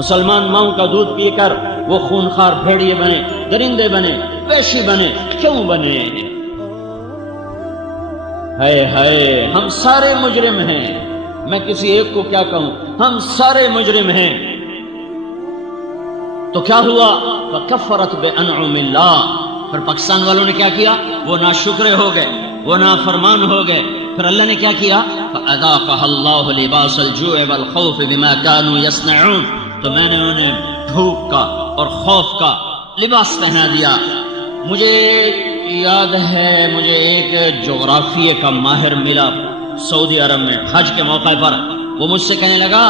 مسلمان ماؤں کا دودھ پی کر وہ خونخوار بھیڑیے بنے، درندے بنے، وحشی بنے، کیوں بنے؟ ہائے ہائے، ہم سارے مجرم ہیں، میں کسی ایک کو کیا کہوں، ہم سارے مجرم ہیں۔ تو کیا ہوا؟ فکفرت بانعم اللہ، پھر پاکستان والوں نے کیا کیا؟ وہ ناشکرے ہو گئے، وہ نافرمان ہو گئے۔ پھر اللہ نے کیا کیا؟ فاذاقها اللہ لباس الجوع والخوف بما كانوا يصنعون، تو میں نے انہیں بھوک کا اور خوف کا لباس پہنا دیا۔ مجھے یاد ہے، مجھے ایک جغرافیے کا ماہر ملا سعودی عرب میں حج کے موقع پر، وہ مجھ سے کہنے لگا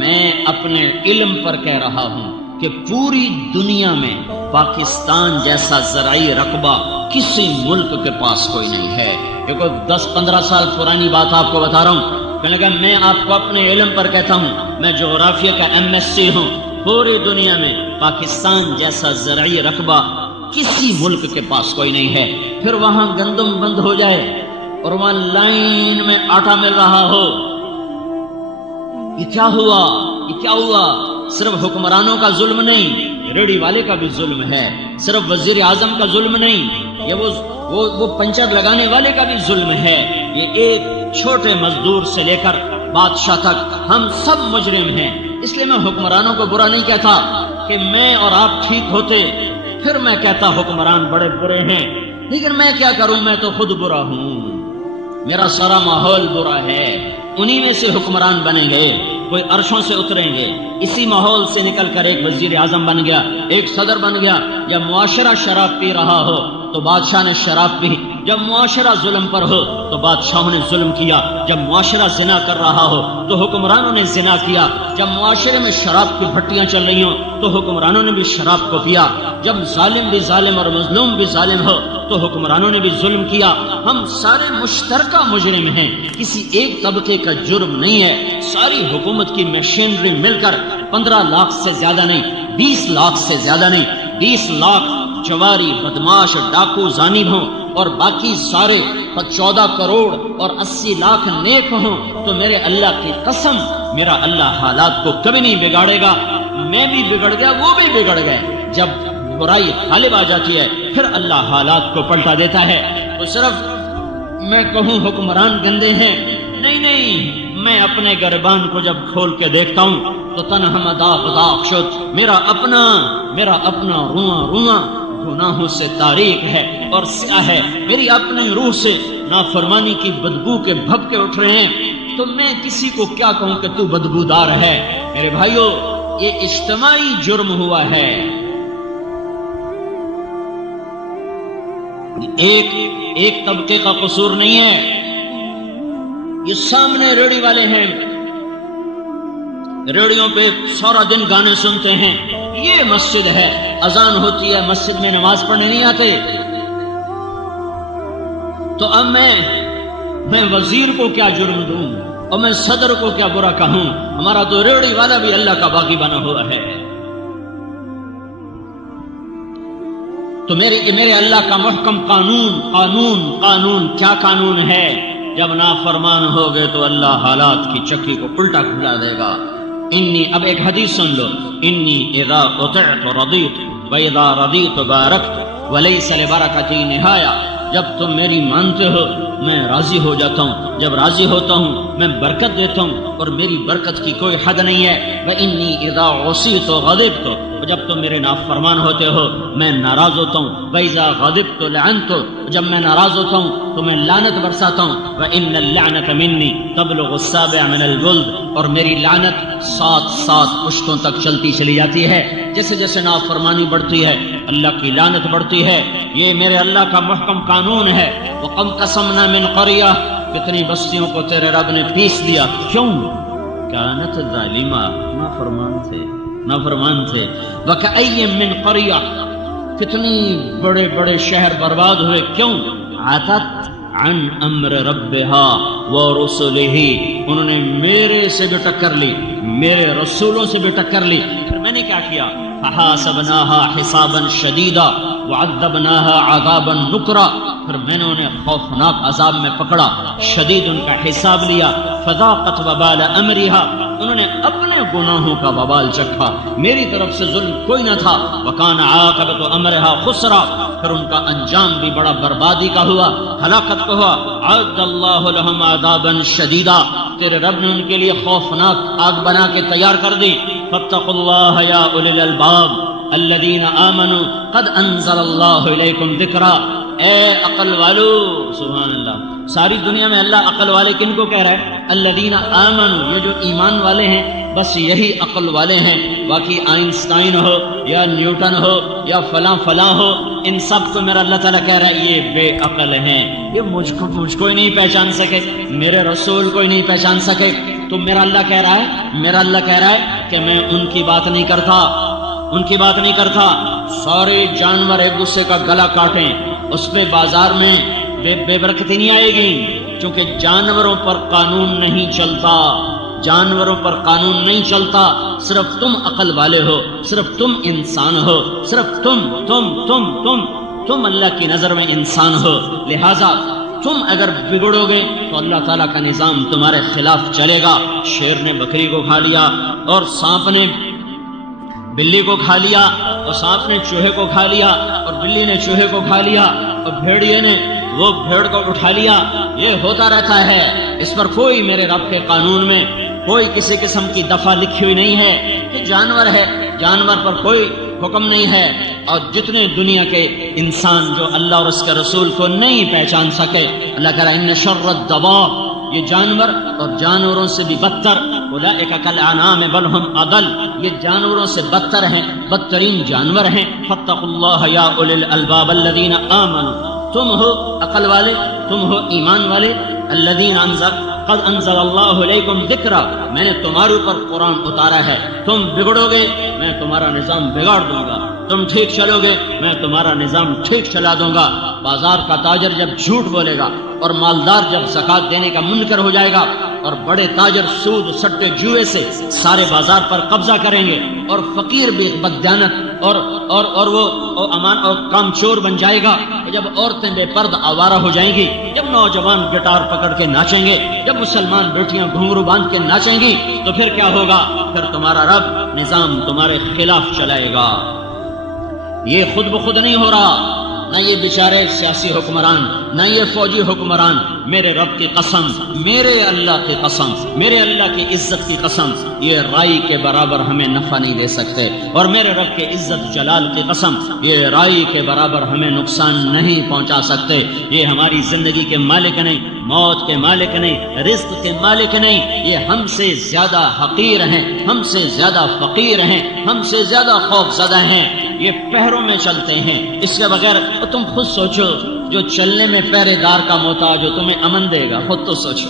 میں اپنے علم پر کہہ رہا ہوں کہ پوری دنیا میں پاکستان جیسا زرعی رقبہ کسی ملک کے پاس کوئی نہیں ہے۔ یہ کوئی 10-15 سال پرانی بات آپ کو بتا رہا ہوں۔ کہنے لگا میں آپ کو اپنے علم پر کہتا ہوں، میں جغرافیہ کا MSc ہوں، پوری دنیا میں پاکستان جیسا زرعی رقبہ کسی ملک کے پاس کوئی نہیں ہے۔ پھر وہاں گندم بند ہو جائے اور وہاں لائن میں آٹا مل رہا ہو، یہ کیا ہوا؟ یہ کیا ہوا؟ صرف حکمرانوں کا ظلم نہیں، ریڑھی والے کا بھی ظلم ہے، صرف وزیر اعظم کا ظلم نہیں، یہ وہ پنچر لگانے والے کا بھی ظلم ہے، یہ ایک چھوٹے مزدور سے لے کر بادشاہ تک ہم سب مجرم ہیں۔ اس لیے میں حکمرانوں کو برا نہیں کہتا کہ میں اور آپ ٹھیک ہوتے پھر میں کہتا حکمران بڑے برے ہیں، لیکن میں کیا کروں، میں تو خود برا ہوں، میرا سارا ماحول برا ہے۔ انہی میں سے حکمران بنیں گے، کوئی عرشوں سے اتریں گے، اسی ماحول سے نکل کر ایک وزیر اعظم بن گیا، ایک صدر بن گیا۔ جب معاشرہ شراب پی رہا ہو تو بادشاہ نے شراب پی، جب معاشرہ ظلم پر ہو تو بادشاہوں نے ظلم کیا، جب معاشرہ زنا کر رہا ہو تو حکمرانوں نے زنا کیا، جب معاشرے میں شراب کی بھٹیاں چل رہی ہوں تو حکمرانوں نے بھی شراب کو پیا، جب ظالم بھی ظالم اور مظلوم بھی ظالم ہو تو حکمرانوں نے بھی ظلم کیا۔ ہم سارے مشترکہ مجرم ہیں، کسی ایک طبقے کا جرم نہیں ہے۔ ساری حکومت کی مشینری مل کر 15 لاکھ سے زیادہ نہیں، 20 لاکھ سے زیادہ نہیں، 20 لاکھ جواری، بدماش، ڈاکو، زانی ہوں اور باقی سارے 14 کروڑ اور 80 لاکھ نیک ہوں تو میرے اللہ کی قسم، میرا اللہ حالات کو کبھی نہیں بگاڑے گا۔ میں بھی بگڑ گیا، وہ بھی بگڑ گئے۔ جب برائی غالب آ جاتی ہے پھر اللہ حالات کو پلٹا دیتا ہے۔ تو صرف میں کہوں حکمران گندے ہیں، نہیں، میں اپنے گریبان کو جب کھول کے دیکھتا ہوں تو تنہا داغ داغ شد، میرا اپنا رواں گناہوں سے تاریک ہے اور سیاہ ہے، میری اپنی روح سے نافرمانی کی بدبو کے بھبکے اٹھ رہے ہیں، تو میں کسی کو کیا کہوں کہ تو بدبودار ہے؟ میرے بھائیو، یہ اجتماعی جرم ہوا ہے، ایک طبقے کا قصور نہیں ہے۔ یہ سامنے ریڑھی والے ہیں، ریڑھیوں پہ سارا دن گانے سنتے ہیں، یہ مسجد ہے، اذان ہوتی ہے، مسجد میں نماز پڑھنے نہیں آتے۔ تو اب میں وزیر کو کیا جرم دوں اور میں صدر کو کیا برا کہوں؟ ہمارا تو ریڑھی والا بھی اللہ کا باغی بنا ہوا ہے۔ تو میرے اللہ کا محکم قانون کیا قانون ہے؟ جب نافرمان ہو گئے تو اللہ حالات کی چکی کو الٹا کھلا دے گا۔ اب ایک حدیث سن لو، انی اذا اطعت رضیت واذا رضیت بارکت ولیس لبرکتی نہایہ، جب تم میری مانتے ہو میں راضی ہو جاتا ہوں، جب راضی ہوتا ہوں میں برکت دیتا ہوں اور میری برکت کی کوئی حد نہیں ہے۔ وانی اذا عصیت غضبت، جب تم میرے نافرمان ہوتے ہو میں ناراض ہوتا ہوں۔ وَإِذَا غَضِبْتُ لَعَنْتُ، جب میں ناراض ہوتا ہوں تو میں لعنت برساتا ہوں۔ وَإِنَّ اللَّعْنَةَ مِنِّي تَبْلُغُ السَّابِعَ مِنَ الْجُلْدِ، اور میری لعنت 7 پشتوں تک چلتی چلی جاتی ہے۔ جیسے جیسے نافرمانی بڑھتی ہے اللہ کی لعنت بڑھتی ہے۔ یہ میرے اللہ کا محکم قانون ہے۔ وَقَمْ قَسَمْنَا مِنْ قَرْيَةٍ، کتنی بستیوں کو تیرے رب نے پیس دیا، کیوں؟ كَانَتْ ظَالِمَةً، نافرمان تھے۔ وَكَأَيٍّ مِّن قَرْيَةٍ، کتنی بڑے بڑے شہر برباد ہوئے، کیوں؟ عَتَتْ عَنْ أَمْرِ رَبِّهَا وَرُسُلِهِ، انہوں نے میرے سے بھی ٹکر لی، میرے رسولوں سے بھی ٹکر لی۔ پھر میں نے کیا کیا؟ فَحَاسَبْنَاهَا حِسَابًا شَدِيدًا وَعَذَّبْنَاهَا عَذَابًا نُكْرًا، پھر میں نے انہیں خوفناک عذاب میں پکڑا، شدید ان کا حساب لیا۔ فَذَاقَتْ وَبَالَ أَمْرِهَا، انہوں نے اپنے گناہوں کا وبال چکھا، میری طرف سے ظلم کوئی نہ تھا۔ وَكَانَ عَاقِبَةُ أَمْرِهَا خُسْرًا، پھر ان کا انجام بھی بڑا بربادی کا ہوا، ہلاکت کا ہوا۔ أَعَدَّ اللَّهُ لَهُمْ عَذَابًا شَدِيدًا، تیرے رب نے ان کے لیے خوفناک آگ بنا کے تیار کر دی۔ فَاتَّقُوا اللَّهَ يَا أُولِي الْأَلْبَابِ الذين آمنوا قد انزل اللہ علیکم ذکرا، اے عقل والو، سبحان اللہ، ساری دنیا میں اللہ عقل والے کن کو کہہ رہا ہے؟ الذین آمنوا، یہ جو ایمان والے ہیں بس یہی عقل والے ہیں، باقی آئنسٹائن ہو یا نیوٹن ہو یا فلاں فلاں ہو، ان سب کو میرا اللہ تعالیٰ کہہ رہا ہے یہ بے عقل ہیں، یہ مجھ کو ہی نہیں پہچان سکے، میرے رسول کو ہی نہیں پہچان سکے۔ تو میرا اللہ کہہ رہا ہے، میرا اللہ کہہ رہا ہے کہ میں ان کی بات نہیں کرتا، ان کی بات نہیں کرتا۔ سارے جانور ایک دوسرے کا گلا کاٹیں، اس پہ بازار میں بے برکتی نہیں آئے گی، چونکہ جانوروں پر قانون نہیں چلتا، جانوروں پر قانون نہیں چلتا، صرف تم عقل والے ہو، صرف تم انسان ہو، صرف تم اللہ کی نظر میں انسان ہو، لہذا تم اگر بگڑو گے تو اللہ تعالیٰ کا نظام تمہارے خلاف چلے گا۔ شیر نے بکری کو کھا لیا، اور سانپ نے بلی کو کھا لیا، اور سانپ نے چوہے کو کھا لیا، اور بلی نے چوہے کو کھا لیا، اور بھیڑیے نے وہ بھیڑ کو اٹھا لیا، یہ ہوتا رہتا ہے۔ اس پر کوئی میرے رب کے قانون میں کوئی کسی قسم کی دفعہ لکھی ہوئی نہیں ہے کہ جانور ہے، جانور پر کوئی حکم نہیں ہے۔ اور جتنے دنیا کے انسان جو اللہ اور اس کے رسول کو نہیں پہچان سکے، اللہ کہہ رہا ہے ان شر الدواب، یہ جانور اور جانوروں سے بھی بدتر، اولئک کالانعام بل ہم اضل، یہ جانوروں سے بدتر ہیں، بدترین جانور ہیں۔ فاتقوا اللہ یا اولی الالباب الذین آمنوا، تم ہو عقل والے، تم ہو ایمان والے، الذین قد انزل اللہ علیکم ذکرا، میں نے تمہارے اوپر قرآن اتارا ہے، تم بگڑو گے میں تمہارا نظام بگاڑ دوں گا، تم ٹھیک چلو گے میں تمہارا نظام ٹھیک چلا دوں گا۔ بازار کا تاجر جب جھوٹ بولے گا، اور مالدار جب زکوٰۃ دینے کا منکر ہو جائے گا، اور بڑے تاجر سود سٹے جوئے سے سارے بازار پر قبضہ کریں گے، اور فقیر بھی بددیانت اور وہ امان اور کام چور بن جائے گا، جب عورتیں بے پرد آوارہ ہو جائیں گی، جب نوجوان گٹار پکڑ کے ناچیں گے، جب مسلمان بیٹیاں گھنگرو باندھ کے ناچیں گی، تو پھر کیا ہوگا؟ پھر تمہارا رب نظام تمہارے خلاف چلائے گا۔ یہ خود بخود نہیں ہو رہا، نہ یہ بیچارے سیاسی حکمران، نہ یہ فوجی حکمران، میرے رب کی قسم، میرے اللہ کی قسم، میرے اللہ کی عزت کی قسم، یہ رائی کے برابر ہمیں نفع نہیں دے سکتے، اور میرے رب کے عزت جلال کی قسم، یہ رائی کے برابر ہمیں نقصان نہیں پہنچا سکتے۔ یہ ہماری زندگی کے مالک نہیں، موت کے مالک نہیں، رزق کے مالک نہیں، یہ ہم سے زیادہ حقیر ہیں، ہم سے زیادہ فقیر ہیں، ہم سے زیادہ خوف زدہ ہیں، یہ پہروں میں چلتے ہیں، اس کے بغیر تم خود سوچو، جو چلنے میں پہرے دار کا محتاج ہو تمہیں امن دے گا؟ خود تو سوچو،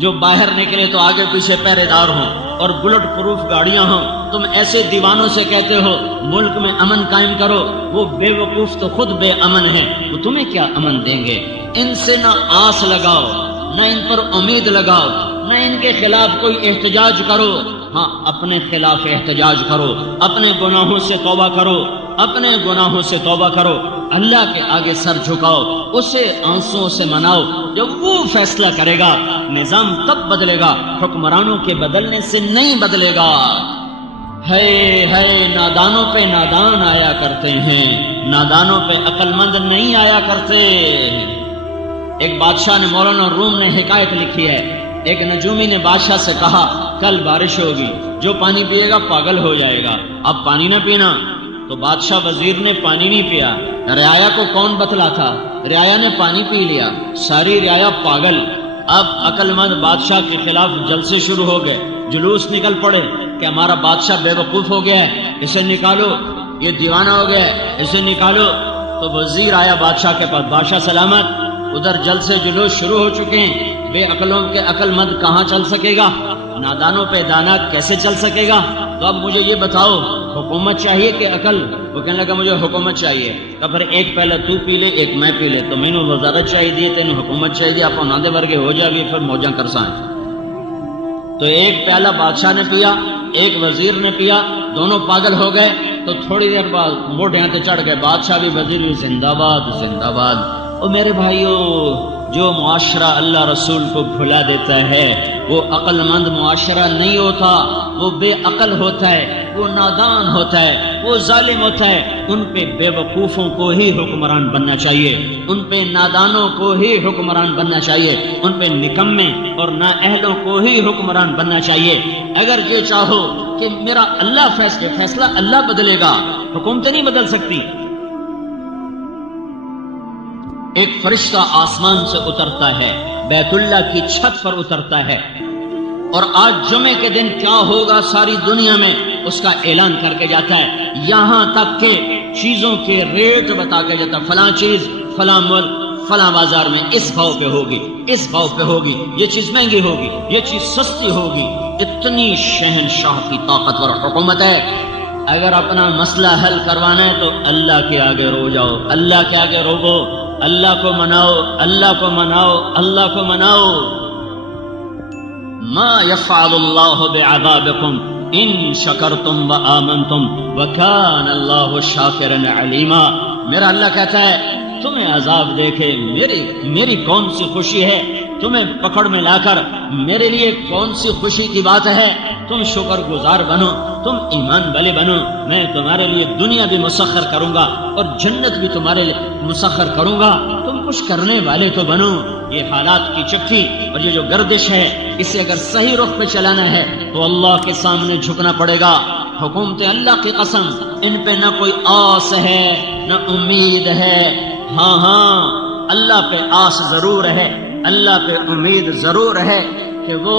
جو باہر نکلے تو آگے پیچھے پہرے دار ہوں اور بلٹ پروف گاڑیاں ہوں، تم ایسے دیوانوں سے کہتے ہو ملک میں امن قائم کرو، وہ بے وقوف تو خود بے امن ہیں، وہ تمہیں کیا امن دیں گے؟ ان سے نہ آس لگاؤ، نہ ان پر امید لگاؤ، نہ ان کے خلاف کوئی احتجاج کرو، ہاں اپنے خلاف احتجاج کرو، اپنے گناہوں سے توبہ کرو، اپنے گناہوں سے توبہ کرو، اللہ کے آگے سر جھکاؤ، اسے آنسوؤں سے مناؤ، جب وہ فیصلہ کرے گا نظام تب بدلے گا، حکمرانوں کے بدلنے سے نہیں بدلے گا۔ ہے نادانوں پہ نادان آیا کرتے ہیں، نادانوں پہ عقل مند نہیں آیا کرتے۔ ایک بادشاہ نے، مولانا روم نے حکایت لکھی ہے، ایک نجومی نے بادشاہ سے کہا کل بارش ہوگی، جو پانی پیے گا پاگل ہو جائے گا، اب پانی نہ پینا۔ تو بادشاہ وزیر نے پانی نہیں پیا، رعایا کو کون بتلا تھا؟ رعایا نے پانی پی لیا، ساری رعایا پاگل۔ اب عقل مند بادشاہ کے خلاف جلسے شروع ہو گئے، جلوس نکل پڑے کہ ہمارا بادشاہ بے وقوف ہو گیا ہے، اسے نکالو، یہ دیوانہ ہو گیا ہے، اسے نکالو۔ تو وزیر آیا بادشاہ کے پاس، بادشاہ سلامت، ادھر جلسے جلوس شروع ہو چکے ہیں، بے عقلوں کے عقل مند کہاں چل سکے گا، نادانوں پہ دانا کیسے چل سکے گا؟ تو اب مجھے یہ بتاؤ، حکومت چاہیے کہ عقل؟ وہ کہنے لگا مجھے حکومت چاہیے۔ تو پھر ایک پہلے تو پی لے ایک میں پی لے، تو میں نے وزارت چاہیے تین حکومت چاہیے، آپ نادے ورگے ہو جائے، پھر موجاں کرسائیں۔ تو ایک پیالہ بادشاہ نے پیا، ایک وزیر نے پیا، دونوں پاگل ہو گئے۔ تو تھوڑی دیر بعد موڈ یہاں تے چڑھ گئے، بادشاہ بھی وزیر بھی زندہ باد زندہ باد۔ اور میرے بھائیو، جو معاشرہ اللہ رسول کو بھلا دیتا ہے وہ عقل مند معاشرہ نہیں ہوتا، وہ بے عقل ہوتا ہے، وہ نادان ہوتا ہے، وہ ظالم ہوتا ہے۔ ان پہ بے وقوفوں کو ہی حکمران بننا چاہیے، ان پہ نادانوں کو ہی حکمران بننا چاہیے، ان پہ نکمے اور نااہلوں کو ہی حکمران بننا چاہیے۔ اگر یہ چاہو کہ میرا اللہ فیصلہ اللہ بدلے گا، حکومت نہیں بدل سکتی۔ ایک فرشتہ آسمان سے اترتا ہے، بیت اللہ کی چھت پر اترتا ہے، اور آج جمعے کے دن کیا ہوگا ساری دنیا میں اس کا اعلان کر کے جاتا ہے، یہاں تک کہ چیزوں کے ریٹ بتا کے جاتا ہے، فلاں چیز فلاں ملک فلاں بازار میں اس بھاؤ پہ ہوگی، اس بھاؤ پہ ہوگی، یہ چیز مہنگی ہوگی، یہ چیز سستی ہوگی۔ اتنی شہنشاہ کی طاقتور حکومت ہے۔ اگر اپنا مسئلہ حل کروانا ہے تو اللہ کے آگے رو جاؤ، اللہ کے آگے روگو، اللہ کو مناؤ، اللہ کو مناؤ، اللہ کو مناؤ۔ ما يفعل الله بعذابكم ان شکرتم وآمنتم وکان اللہ شاکرا علیما۔ میرا اللہ کہتا ہے تمہیں عذاب دیکھے میری کون سی خوشی ہے، تمہیں پکڑ میں لا کر میرے لیے کون سی خوشی کی بات ہے۔ تم شکر گزار بنو، تم ایمان والے بنو، میں تمہارے لیے دنیا بھی مسخر کروں گا اور جنت بھی تمہارے لیے مسخر کروں گا، تم کچھ کرنے والے تو بنو۔ یہ حالات کی چکی اور یہ جو گردش ہے، اسے اگر صحیح رخ پہ چلانا ہے تو اللہ کے سامنے جھکنا پڑے گا۔ حکومت اللہ کی قسم ان پہ نہ کوئی آس ہے نہ امید ہے۔ ہاں اللہ پہ آس ضرور ہے، اللہ پہ امید ضرور ہے کہ وہ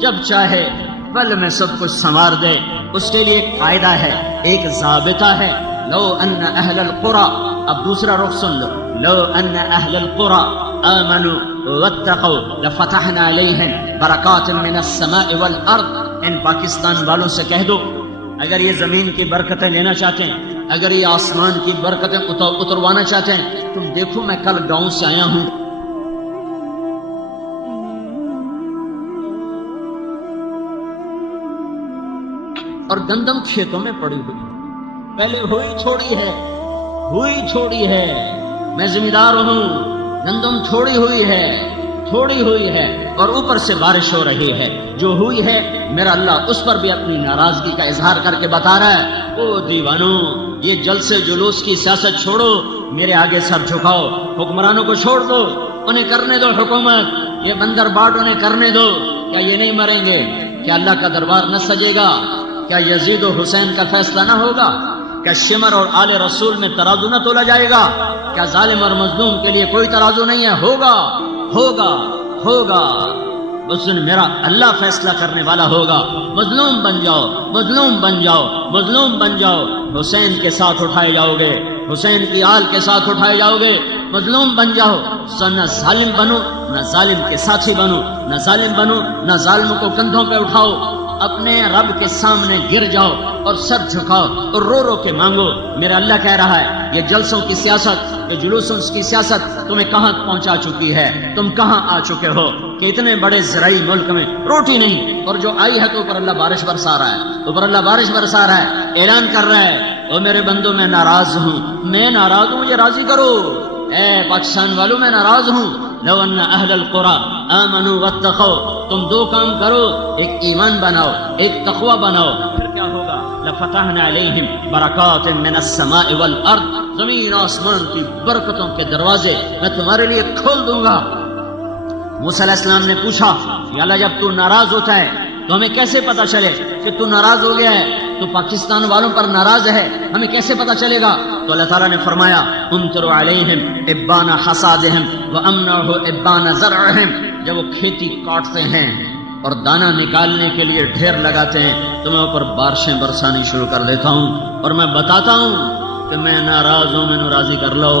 جب چاہے پل میں سب کچھ سنوار دے۔ اس کے لیے ایک قاعدہ ہے، ایک ضابطہ ہے، لو ان اہل القرى، اب دوسرا رخ سن لو، لو ان اہل القرى آمنوا واتقوا لفتحنا علیہم برکات من السماء والارض۔ ان پاکستان والوں سے کہہ دو اگر یہ زمین کی برکتیں لینا چاہتے ہیں، اگر یہ آسمان کی برکتیں اتروانا چاہتے ہیں، تم دیکھو میں کل گاؤں سے آیا ہوں، اور گندم کھیتوں میں پڑی ہوئی، پہلے ہوئی چھوڑی ہے، میں ذمہ دار ہوں، گندم تھوڑی ہوئی ہے اور اوپر سے بارش ہو رہی ہے، جو ہوئی ہے میرا اللہ اس پر بھی اپنی ناراضگی کا اظہار کر کے بتا رہا ہے، او دیوانو یہ جلسے جلوس کی سیاست چھوڑو، میرے آگے سر جھکاؤ، حکمرانوں کو چھوڑ دو، انہیں کرنے دو حکومت، یہ بندر باٹ انہیں کرنے دو۔ کیا یہ نہیں مریں گے؟ کیا اللہ کا دربار نہ سجے گا؟ کیا یزید و حسین کا فیصلہ نہ ہوگا؟ کیا شمر اور آل رسول میں ترازو نہ تولا جائے گا؟ کیا ظالم اور مظلوم کے لیے کوئی ترازو نہیں ہے؟ ہوگا اس دن میرا اللہ فیصلہ کرنے والا ہوگا۔ مظلوم بن جاؤ، حسین کے ساتھ اٹھائے جاؤ گے، حسین کی آل کے ساتھ اٹھائے جاؤ گے، مظلوم بن جاؤ، نہ ظالم بنو نہ ظالم کے ساتھی بنو، نہ ظالم کو کندھوں پہ اٹھاؤ، اپنے رب کے سامنے گر جاؤ اور سر جھکاؤ اور رو رو کے مانگو۔ میرا اللہ کہہ رہا ہے یہ جلسوں کی سیاست، یہ جلوسوں کی سیاست تمہیں کہاں پہنچا چکی ہے، تم کہاں آ چکے ہو کہ اتنے بڑے زرعی ملک میں روٹی نہیں، اور جو آئی ہے تو اوپر اللہ بارش برسا رہا ہے، اعلان کر رہا ہے او میرے بندو میں ناراض ہوں، مجھے راضی کرو۔ اے پاکستان والوں میں ناراض ہوں، لو ان اہل القرى آمنوا واتقوا، تم دو کام کرو، ایک ایمان بناؤ، ایک تقوی بناؤ، پھر کیا ہوگا؟ لفتحنا علیہم برکات من السماء والارض، زمین آسمان کی برکتوں کے دروازے میں تمہارے لیے کھول دوں گا۔ موسیٰ علیہ السلام نے پوچھا یا اللہ جب تو ناراض ہوتا ہے تو ہمیں کیسے پتا چلے کہ تو ناراض ہو گیا ہے، تو پاکستان والوں پر ناراض ہے، ہمیں کیسے پتا چلے گا؟ تو اللہ تعالیٰ نے فرمایا امطر علیہم ابان حصادہم وامنعہ ابان زرعہم، جب وہ کھیتی کاٹتے ہیں اور دانہ نکالنے کے لیے ڈھیر لگاتے ہیں تو میں اوپر بارشیں برسانی شروع کر دیتا ہوں اور میں بتاتا ہوں کہ میں ناراض ہوں، میں راضی کر لو۔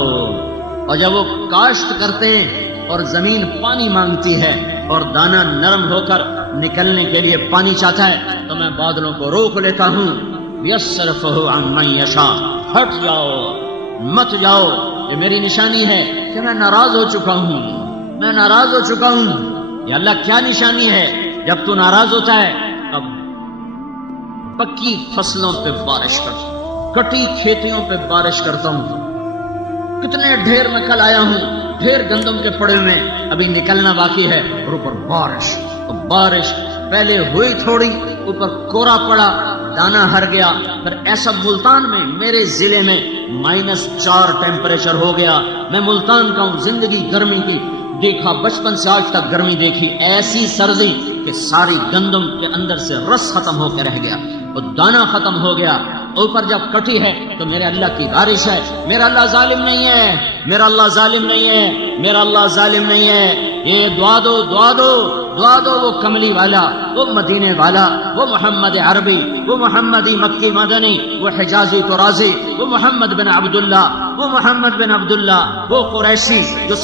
اور جب وہ کاشت کرتے ہیں اور زمین پانی مانگتی ہے اور دانہ نرم ہو کر نکلنے کے لیے پانی چاہتا ہے تو میں بادلوں کو روک لیتا ہوں، یصرفہ عن من یشاء، ہٹ جاؤ مت جاؤ۔ یہ میری نشانی ہے کہ میں ناراض ہو چکا ہوں۔ یا اللہ کیا نشانی ہے؟ جب تو ناراض ہوتا ہے تب پکی فصلوں پہ بارش کرتا ہوں، کٹی کھیتیوں پہ بارش کرتا ہوں، کتنے ڈھیر میں کل آیا ہوں، ڈھیر گندم کے پڑے ہوئے ابھی نکلنا باقی ہے، اور اوپر بارش پہلے ہوئی تھوڑی، اوپر کورا پڑا، دانا ہر گیا، پھر ایسا ملتان میں میرے ضلع میں -4 ٹیمپریچر ہو گیا۔ میں ملتان کا ہوں، زندگی گرمی کی دیکھا، بچپن سے آج تک گرمی دیکھی، ایسی سردی کہ ساری گندم کے اندر سے رس ختم ہو کے رہ گیا، اور دانا ختم ہو گیا۔ اوپر جب کٹی ہے تو میرے اللہ کی بارش ہے۔ میرا اللہ ظالم نہیں ہے، میرا اللہ ظالم نہیں ہے، میرا اللہ ظالم نہیں ہے۔ یہ دعا دو، دعا دو، دعا دو، وہ کملی والا، وہ مدینے والا، وہ محمد عربی، وہ محمدی مکی مدنی، وہ حجازی ترازی، وہ محمد بن عبداللہ، وہ محمد بن عبداللہ، وہ قریشی جو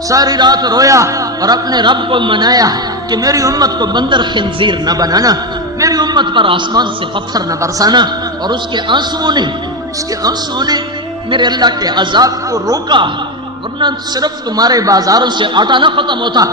ساری رات رویا اور اپنے رب کو منایا کہ میری امت کو بندر خنزیر نہ بنانا، میری امت پر آسمان سے پتھر نہ برسانا، اور اس کے آنسوؤں نے میرے اللہ کے عذاب کو روکا، ورنہ صرف تمہارے بازاروں سے آٹا نہ ختم ہوتا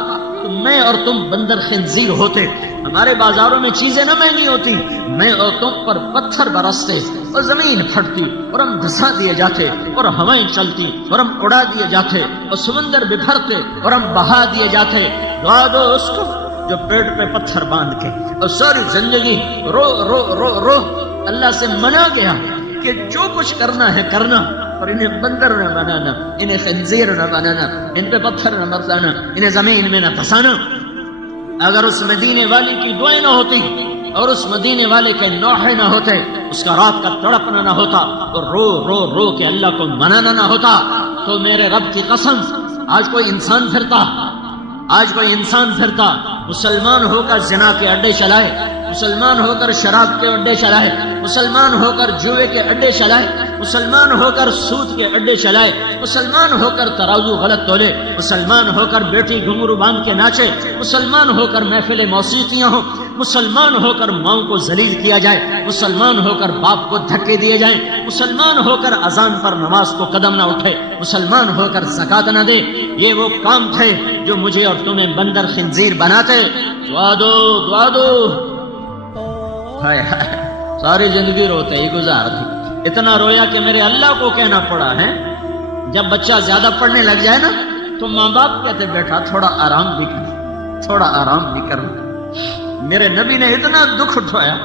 تو میں اور تم بندر خنزیر ہوتے، ہمارے بازاروں میں چیزیں نہ مہنگی ہوتی، میں اور تم پر پتھر برستے اور زمین پھٹتی اور ہم دھسا دیے جاتے، اور ہوائیں چلتی اور ہم اڑا دیے جاتے، اور سمندر بکھرتے اور ہم بہا دیے جاتے۔ دعا دو اس کو جو پیٹ پہ پتھر باندھ کے اور ساری زندگی رو رو رو رو اللہ سے منا گیا کہ جو کچھ کرنا ہے کرنا، اور انہیں بندر نہ بنانا، انہیں خنزیر نہ بنانا، ان پہ پتھر نہ برسانا، انہیں زمین میں نہ پھنسانا۔ اگر اس مدینے والی کی دعائیں نہ ہوتی اور اس مدینے والے کے نوحے نہ ہوتے، اس کا رات کا تڑپنا نہ ہوتا اور رو رو رو کے اللہ کو منانا نہ ہوتا، تو میرے رب کی قسم آج کوئی انسان پھرتا مسلمان ہو کر زنا کے اڈے چلائے، مسلمان ہو کر شراب کے اڈے چلائے، مسلمان ہو کر جوئے کے اڈے چلائے، مسلمان ہو کر سود کے اڈے چلائے، مسلمان ہو کر ترازو غلط تولے، مسلمان ہو کر بیٹی گھنگرو باندھ کے ناچے، مسلمان ہو کر محفل موسیقیاں ہوں، مسلمان ہو کر ماؤں کو ذلیل کیا جائے، مسلمان ہو کر باپ کو دھکے دیے جائیں، مسلمان ہو کر اذان پر نماز کو قدم نہ اٹھے، مسلمان ہو کر زکات نہ دے، یہ وہ کام تھے جو مجھے اور تمہیں بندر خنزیر بناتے۔ دعا دو، دعا دو۔ ساری زندگی روتے ہی گزار دی، اتنا رویا کہ میرے اللہ کو کہنا پڑا ہے۔ جب بچہ زیادہ پڑھنے لگ جائے نا تو ماں باپ کہتے بیٹا تھوڑا آرام بھی کرنا۔ میرے نبی نے اتنا دکھ اٹھایا،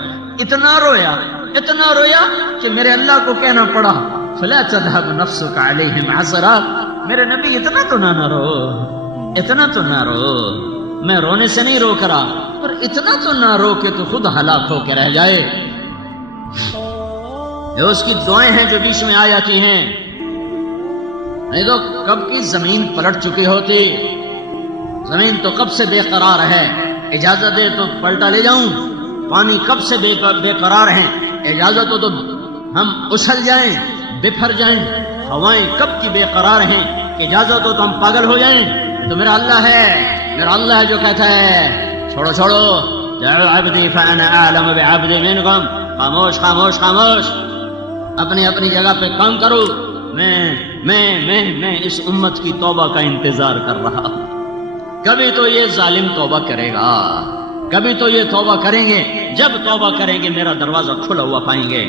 اتنا رویا کہ میرے اللہ کو کہنا پڑا فلا تذهب نفسك عليهم حسرات۔ میرے نبی اتنا تو نہ رو، میں رونے سے نہیں روک رہا، پر اتنا تو نہ رو کہ تو خود ہلاک ہو کے رہ جائے۔ یہ اس کی دعائیں ہیں جو بیچ میں آ جاتی ہیں، نہیں تو کب کی زمین پلٹ چکی ہوتی۔ زمین تو کب سے بے قرار ہے، اجازت دے تو پلٹا لے جاؤں۔ پانی کب سے بے قرار ہیں، اجازت ہو تو ہم اچھل جائیں، بفر جائیں۔ ہوائیں کب کی بے قرار ہیں، اجازت ہو تو ہم پاگل ہو جائیں۔ تو میرا اللہ ہے جو کہتا ہے چھوڑو جعل عبدی فانا اعلم بعبدی منکم۔ خاموش، اپنی جگہ پہ کام کرو۔ میں اس امت کی توبہ کا انتظار کر رہا ہوں۔ کبھی تو یہ ظالم توبہ کرے گا، کبھی تو یہ توبہ کریں گے۔ جب توبہ کریں گے میرا دروازہ کھلا ہوا پائیں گے۔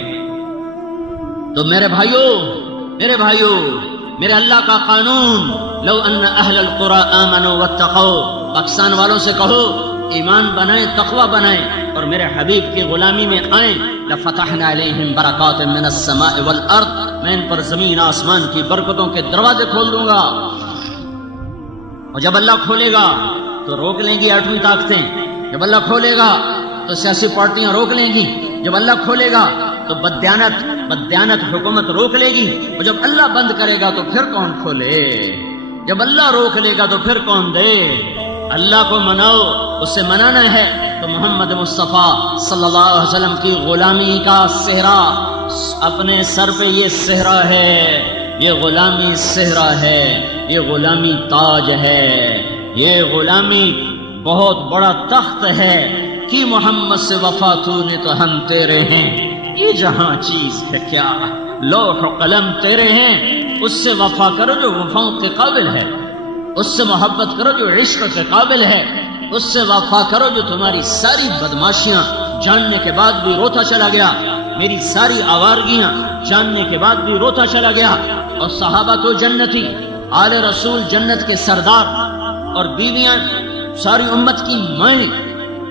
تو میرے بھائیوں، میرے اللہ کا قانون، لو ان اہل القرى آمنوا واتقوا، پاکستان والوں سے کہو ایمان بنائیں، تقوی بنائیں اور میرے حبیب کی غلامی میں آئیں، لفتحنا علیہم برکات من السماء والارض، میں ان پر زمین آسمان کی برکتوں کے دروازے کھول دوں گا۔ اور جب اللہ کھولے گا تو روک لیں گی ایٹمی طاقتیں، جب اللہ کھولے گا تو سیاسی پارٹیاں روک لیں گی، جب اللہ کھولے گا تو بددیانت حکومت روک لے گی، اور جب اللہ بند کرے گا تو پھر کون کھولے؟ جب اللہ روک لے گا تو پھر کون دے؟ اللہ کو مناؤ، اس سے منانا ہے تو محمد مصطفیٰ صلی اللہ علیہ وسلم کی غلامی کا صحرا اپنے سر پہ، یہ صحرا ہے، یہ غلامی صحرا ہے، یہ غلامی تاج ہے، یہ غلامی بہت بڑا تخت ہے کہ محمد سے وفا تو نے تو ہم تیرے ہیں، یہ جہاں چیز ہے کیا، لوح و قلم تیرے ہیں، اس سے وفا کرو جو وفاؤں کے قابل ہے، اس سے محبت کرو جو عشق کے قابل ہے، اس سے وفا کرو جو تمہاری ساری بدماشیاں جاننے کے بعد بھی روتا چلا گیا، میری ساری آوارگیاں جاننے کے بعد بھی روتا چلا گیا، اور صحابہ تو جنتی، آل رسول جنت کے سردار، اور بیویاں ساری امت کی مائیں،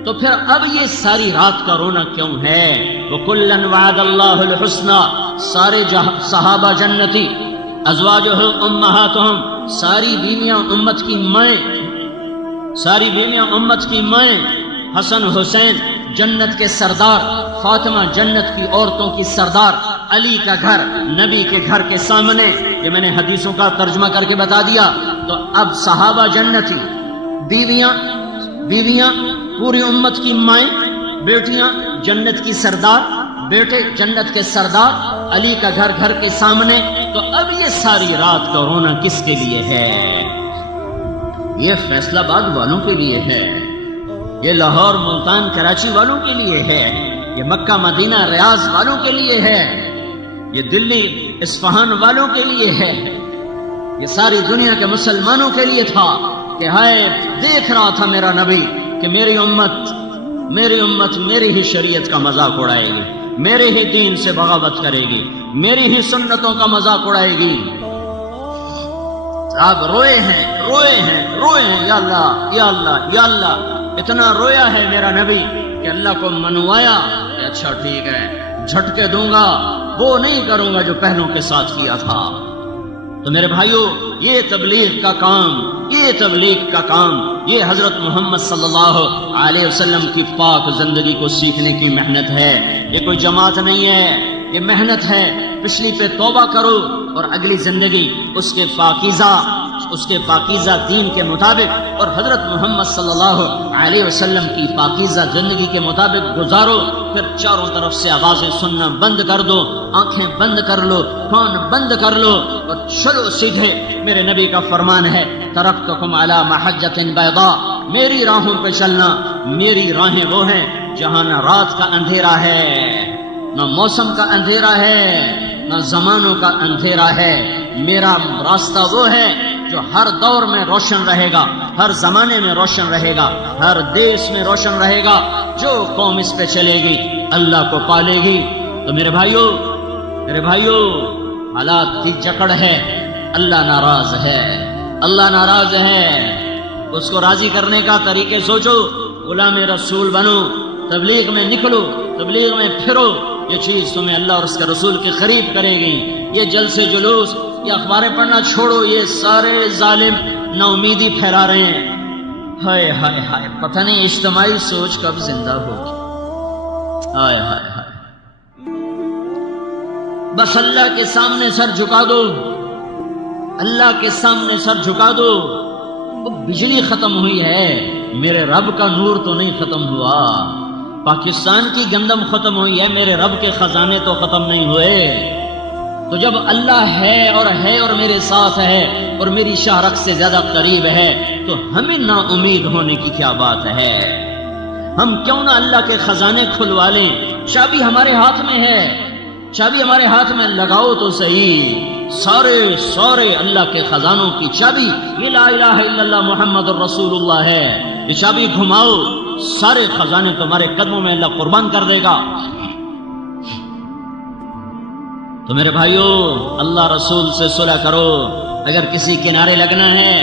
تو پھر اب یہ ساری رات کا رونا کیوں ہے؟ وَكُلًّا وَعَدَ اللَّهُ الْحُسْنَى، سارے صحابہ جنتی، ازواجہ امہاتہم، ساری بیویاں امت کی مائیں، ساری بیویاں امت کی مائیں، حسن حسین جنت کے سردار، فاطمہ جنت کی عورتوں کی سردار، علی کا گھر نبی کے گھر کے سامنے، یہ میں نے حدیثوں کا ترجمہ کر کے بتا دیا۔ تو اب صحابہ جنتی، بیویاں پوری امت کی مائیں، بیٹیاں جنت کی سردار، بیٹے جنت کے سردار، علی کا گھر گھر کے سامنے، تو اب یہ ساری رات کا رونا کس کے لیے ہے؟ یہ فیصلہ آباد والوں کے لیے ہے، یہ لاہور ملتان کراچی والوں کے لیے ہے، یہ مکہ مدینہ ریاض والوں کے لیے ہے، یہ دلی اصفہان والوں کے لیے ہے، یہ ساری دنیا کے مسلمانوں کے لیے تھا کہ ہائے دیکھ رہا تھا میرا نبی کہ میری امت میری ہی شریعت کا مذاق اڑائے گی، میرے ہی دین سے بغاوت کرے گی، میری ہی سنتوں کا مذاق اڑائے گی۔ آپ روئے ہیں یا اللہ یا اللہ یا اللہ، اتنا رویا ہے میرا نبی کہ اللہ کو منوایا کہ اچھا ٹھیک ہے، جھٹکے دوں گا، وہ نہیں کروں گا جو پہلوں کے ساتھ کیا تھا۔ تو میرے بھائیو، یہ تبلیغ کا کام، یہ حضرت محمد صلی اللہ علیہ وسلم کی پاک زندگی کو سیکھنے کی محنت ہے، یہ کوئی جماعت نہیں ہے، یہ محنت ہے۔ پچھلی پہ توبہ کرو اور اگلی زندگی اس کے پاکیزہ دین کے مطابق اور حضرت محمد صلی اللہ علیہ وسلم کی پاکیزہ زندگی کے مطابق گزارو۔ پھر چاروں طرف سے آوازیں سننا بند کر دو، آنکھیں بند کر لو، کان بند کر لو اور چلو سیدھے۔ میرے نبی کا فرمان ہے، ترکتکم علی محجۃ بیضاء، میری راہوں پہ چلنا۔ میری راہیں وہ ہیں جہاں نہ رات کا اندھیرا ہے، نہ موسم کا اندھیرا ہے، نہ زمانوں کا اندھیرا ہے۔ میرا راستہ وہ ہے جو ہر دور میں روشن رہے گا، ہر زمانے میں روشن رہے گا، ہر دیش میں روشن رہے گا۔ جو قوم اس پہ چلے گی اللہ کو پالے گی۔ تو میرے بھائیو حالات کی جکڑ ہے، اللہ ناراض ہے، اس کو راضی کرنے کا طریقے سوچو، غلام رسول بنو، تبلیغ میں نکلو، تبلیغ میں پھرو، یہ چیز تمہیں اللہ اور اس کے رسول کے قریب کرے گی۔ یہ جلسے جلوس، یہ اخباریں پڑھنا چھوڑو، یہ سارے ظالم نا امیدی پھیلا رہے ہیں۔ ہائے ہائے ہائے، پتہ نہیں اجتماعی سوچ کب زندہ ہوگی۔ ہائے ہائے ہائے، بس اللہ کے سامنے سر جھکا دو، اللہ کے سامنے سر جھکا دو۔ وہ بجلی ختم ہوئی ہے، میرے رب کا نور تو نہیں ختم ہوا۔ پاکستان کی گندم ختم ہوئی ہے، میرے رب کے خزانے تو ختم نہیں ہوئے۔ تو جب اللہ ہے اور میرے ساتھ ہے اور میری شاہرخ سے زیادہ قریب ہے، تو ہمیں نا امید ہونے کی کیا بات ہے؟ ہم کیوں نہ اللہ کے خزانے کھلوا لیں؟ چابی ہمارے ہاتھ میں ہے، چابی ہمارے ہاتھ میں لگاؤ تو صحیح۔ سارے اللہ کے خزانوں کی چابی یہ لا الہ الا اللہ محمد الرسول اللہ ہے۔ یہ چابی گھماؤ، سارے خزانے تمہارے قدموں میں اللہ قربان کر دے گا۔ تو میرے بھائیو، اللہ رسول سے صلح کرو۔ اگر کسی کنارے لگنا ہے،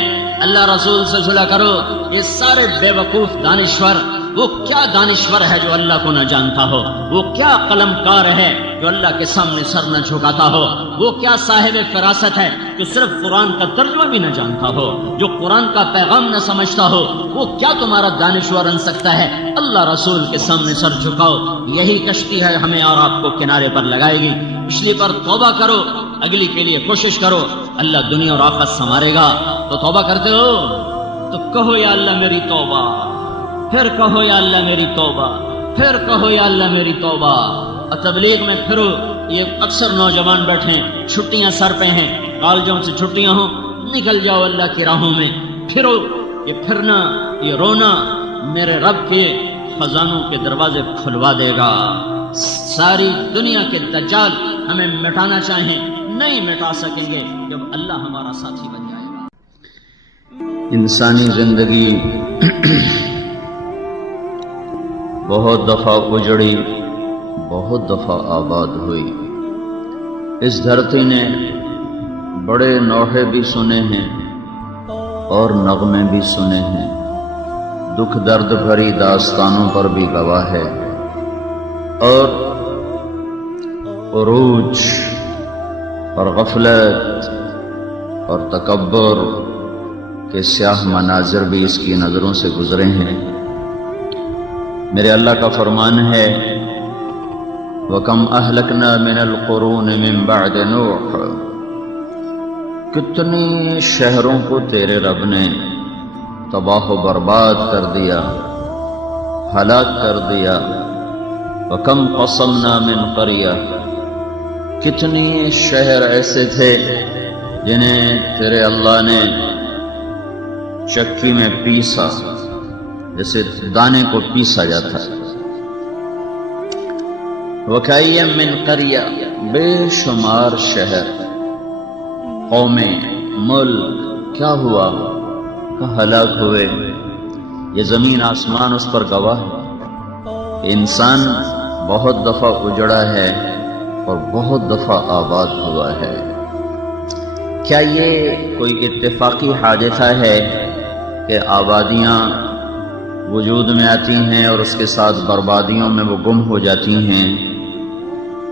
اللہ رسول سے صلح کرو۔ یہ سارے بے وقوف دانشور، وہ کیا دانشور ہے جو اللہ کو نہ جانتا ہو؟ وہ کیا قلم کار ہے جو اللہ کے سامنے سر نہ جھکاتا ہو؟ وہ کیا صاحب فراست ہے جو صرف قرآن کا ترجمہ بھی نہ جانتا ہو، جو قرآن کا پیغام نہ سمجھتا ہو؟ وہ کیا تمہارا دانشور بن سکتا ہے؟ اللہ رسول کے سامنے سر جھکاؤ، یہی کشتی ہے ہمیں اور آپ کو کنارے پر لگائے گی۔ پچھلی پر توبہ کرو، اگلی کے لیے کوشش کرو، اللہ دنیا اور آخرت سنوارے گا۔ تو توبہ کرتے ہو تو کہو یا اللہ میری توبہ، پھر کہو یا اللہ میری توبہ، پھر کہو یا اللہ میری توبہ۔ اور تبلیغ میں پھرو۔ یہ اکثر نوجوان بیٹھے، چھٹیاں سر پہ ہیں، کالجوں سے چھٹیاں ہوں، نکل جاؤ اللہ کی راہوں میں، پھرو۔ یہ پھرنا، یہ رونا میرے رب کے خزانوں کے دروازے کھلوا دے گا۔ ساری دنیا کے دجال ہمیں مٹانا چاہیں، نہیں مٹا سکیں گے جب اللہ ہمارا ساتھی بن جائے گا۔ انسانی زندگی بہت دفعہ اجڑی، بہت دفعہ آباد ہوئی۔ اس دھرتی نے بڑے نوحے بھی سنے ہیں اور نغمے بھی سنے ہیں، دکھ درد بھری داستانوں پر بھی گواہ ہے، اور عروج اور غفلت اور تکبر کے سیاہ مناظر بھی اس کی نظروں سے گزرے ہیں۔ میرے اللہ کا فرمان ہے وَكَمْ أَهْلَكْنَا مِنَ الْقُرُونِ مِنْ بَعْدِ نُوحٍ، کتنی شہروں کو تیرے رب نے تباہ و برباد کر دیا، ہلاک کر دیا۔ وَكَمْ قَصَمْنَا مِنْ قَرْيَةٍ، کتنی شہر ایسے تھے جنہیں تیرے اللہ نے چکی میں پیسا، جیسے دانے کو پیسا جاتا ہے۔ وَكَأَيٍّ مِّن قَرْيَةٍ، بے شمار شہر، قومیں، ملک کیا ہوا کہ ہلاک ہوئے۔ یہ زمین آسمان اس پر گواہ ہے کہ انسان بہت دفعہ اجڑا ہے اور بہت دفعہ آباد ہوا ہے۔ کیا یہ کوئی اتفاقی حادثہ ہے کہ آبادیاں وجود میں آتی ہیں اور اس کے ساتھ بربادیوں میں وہ گم ہو جاتی ہیں؟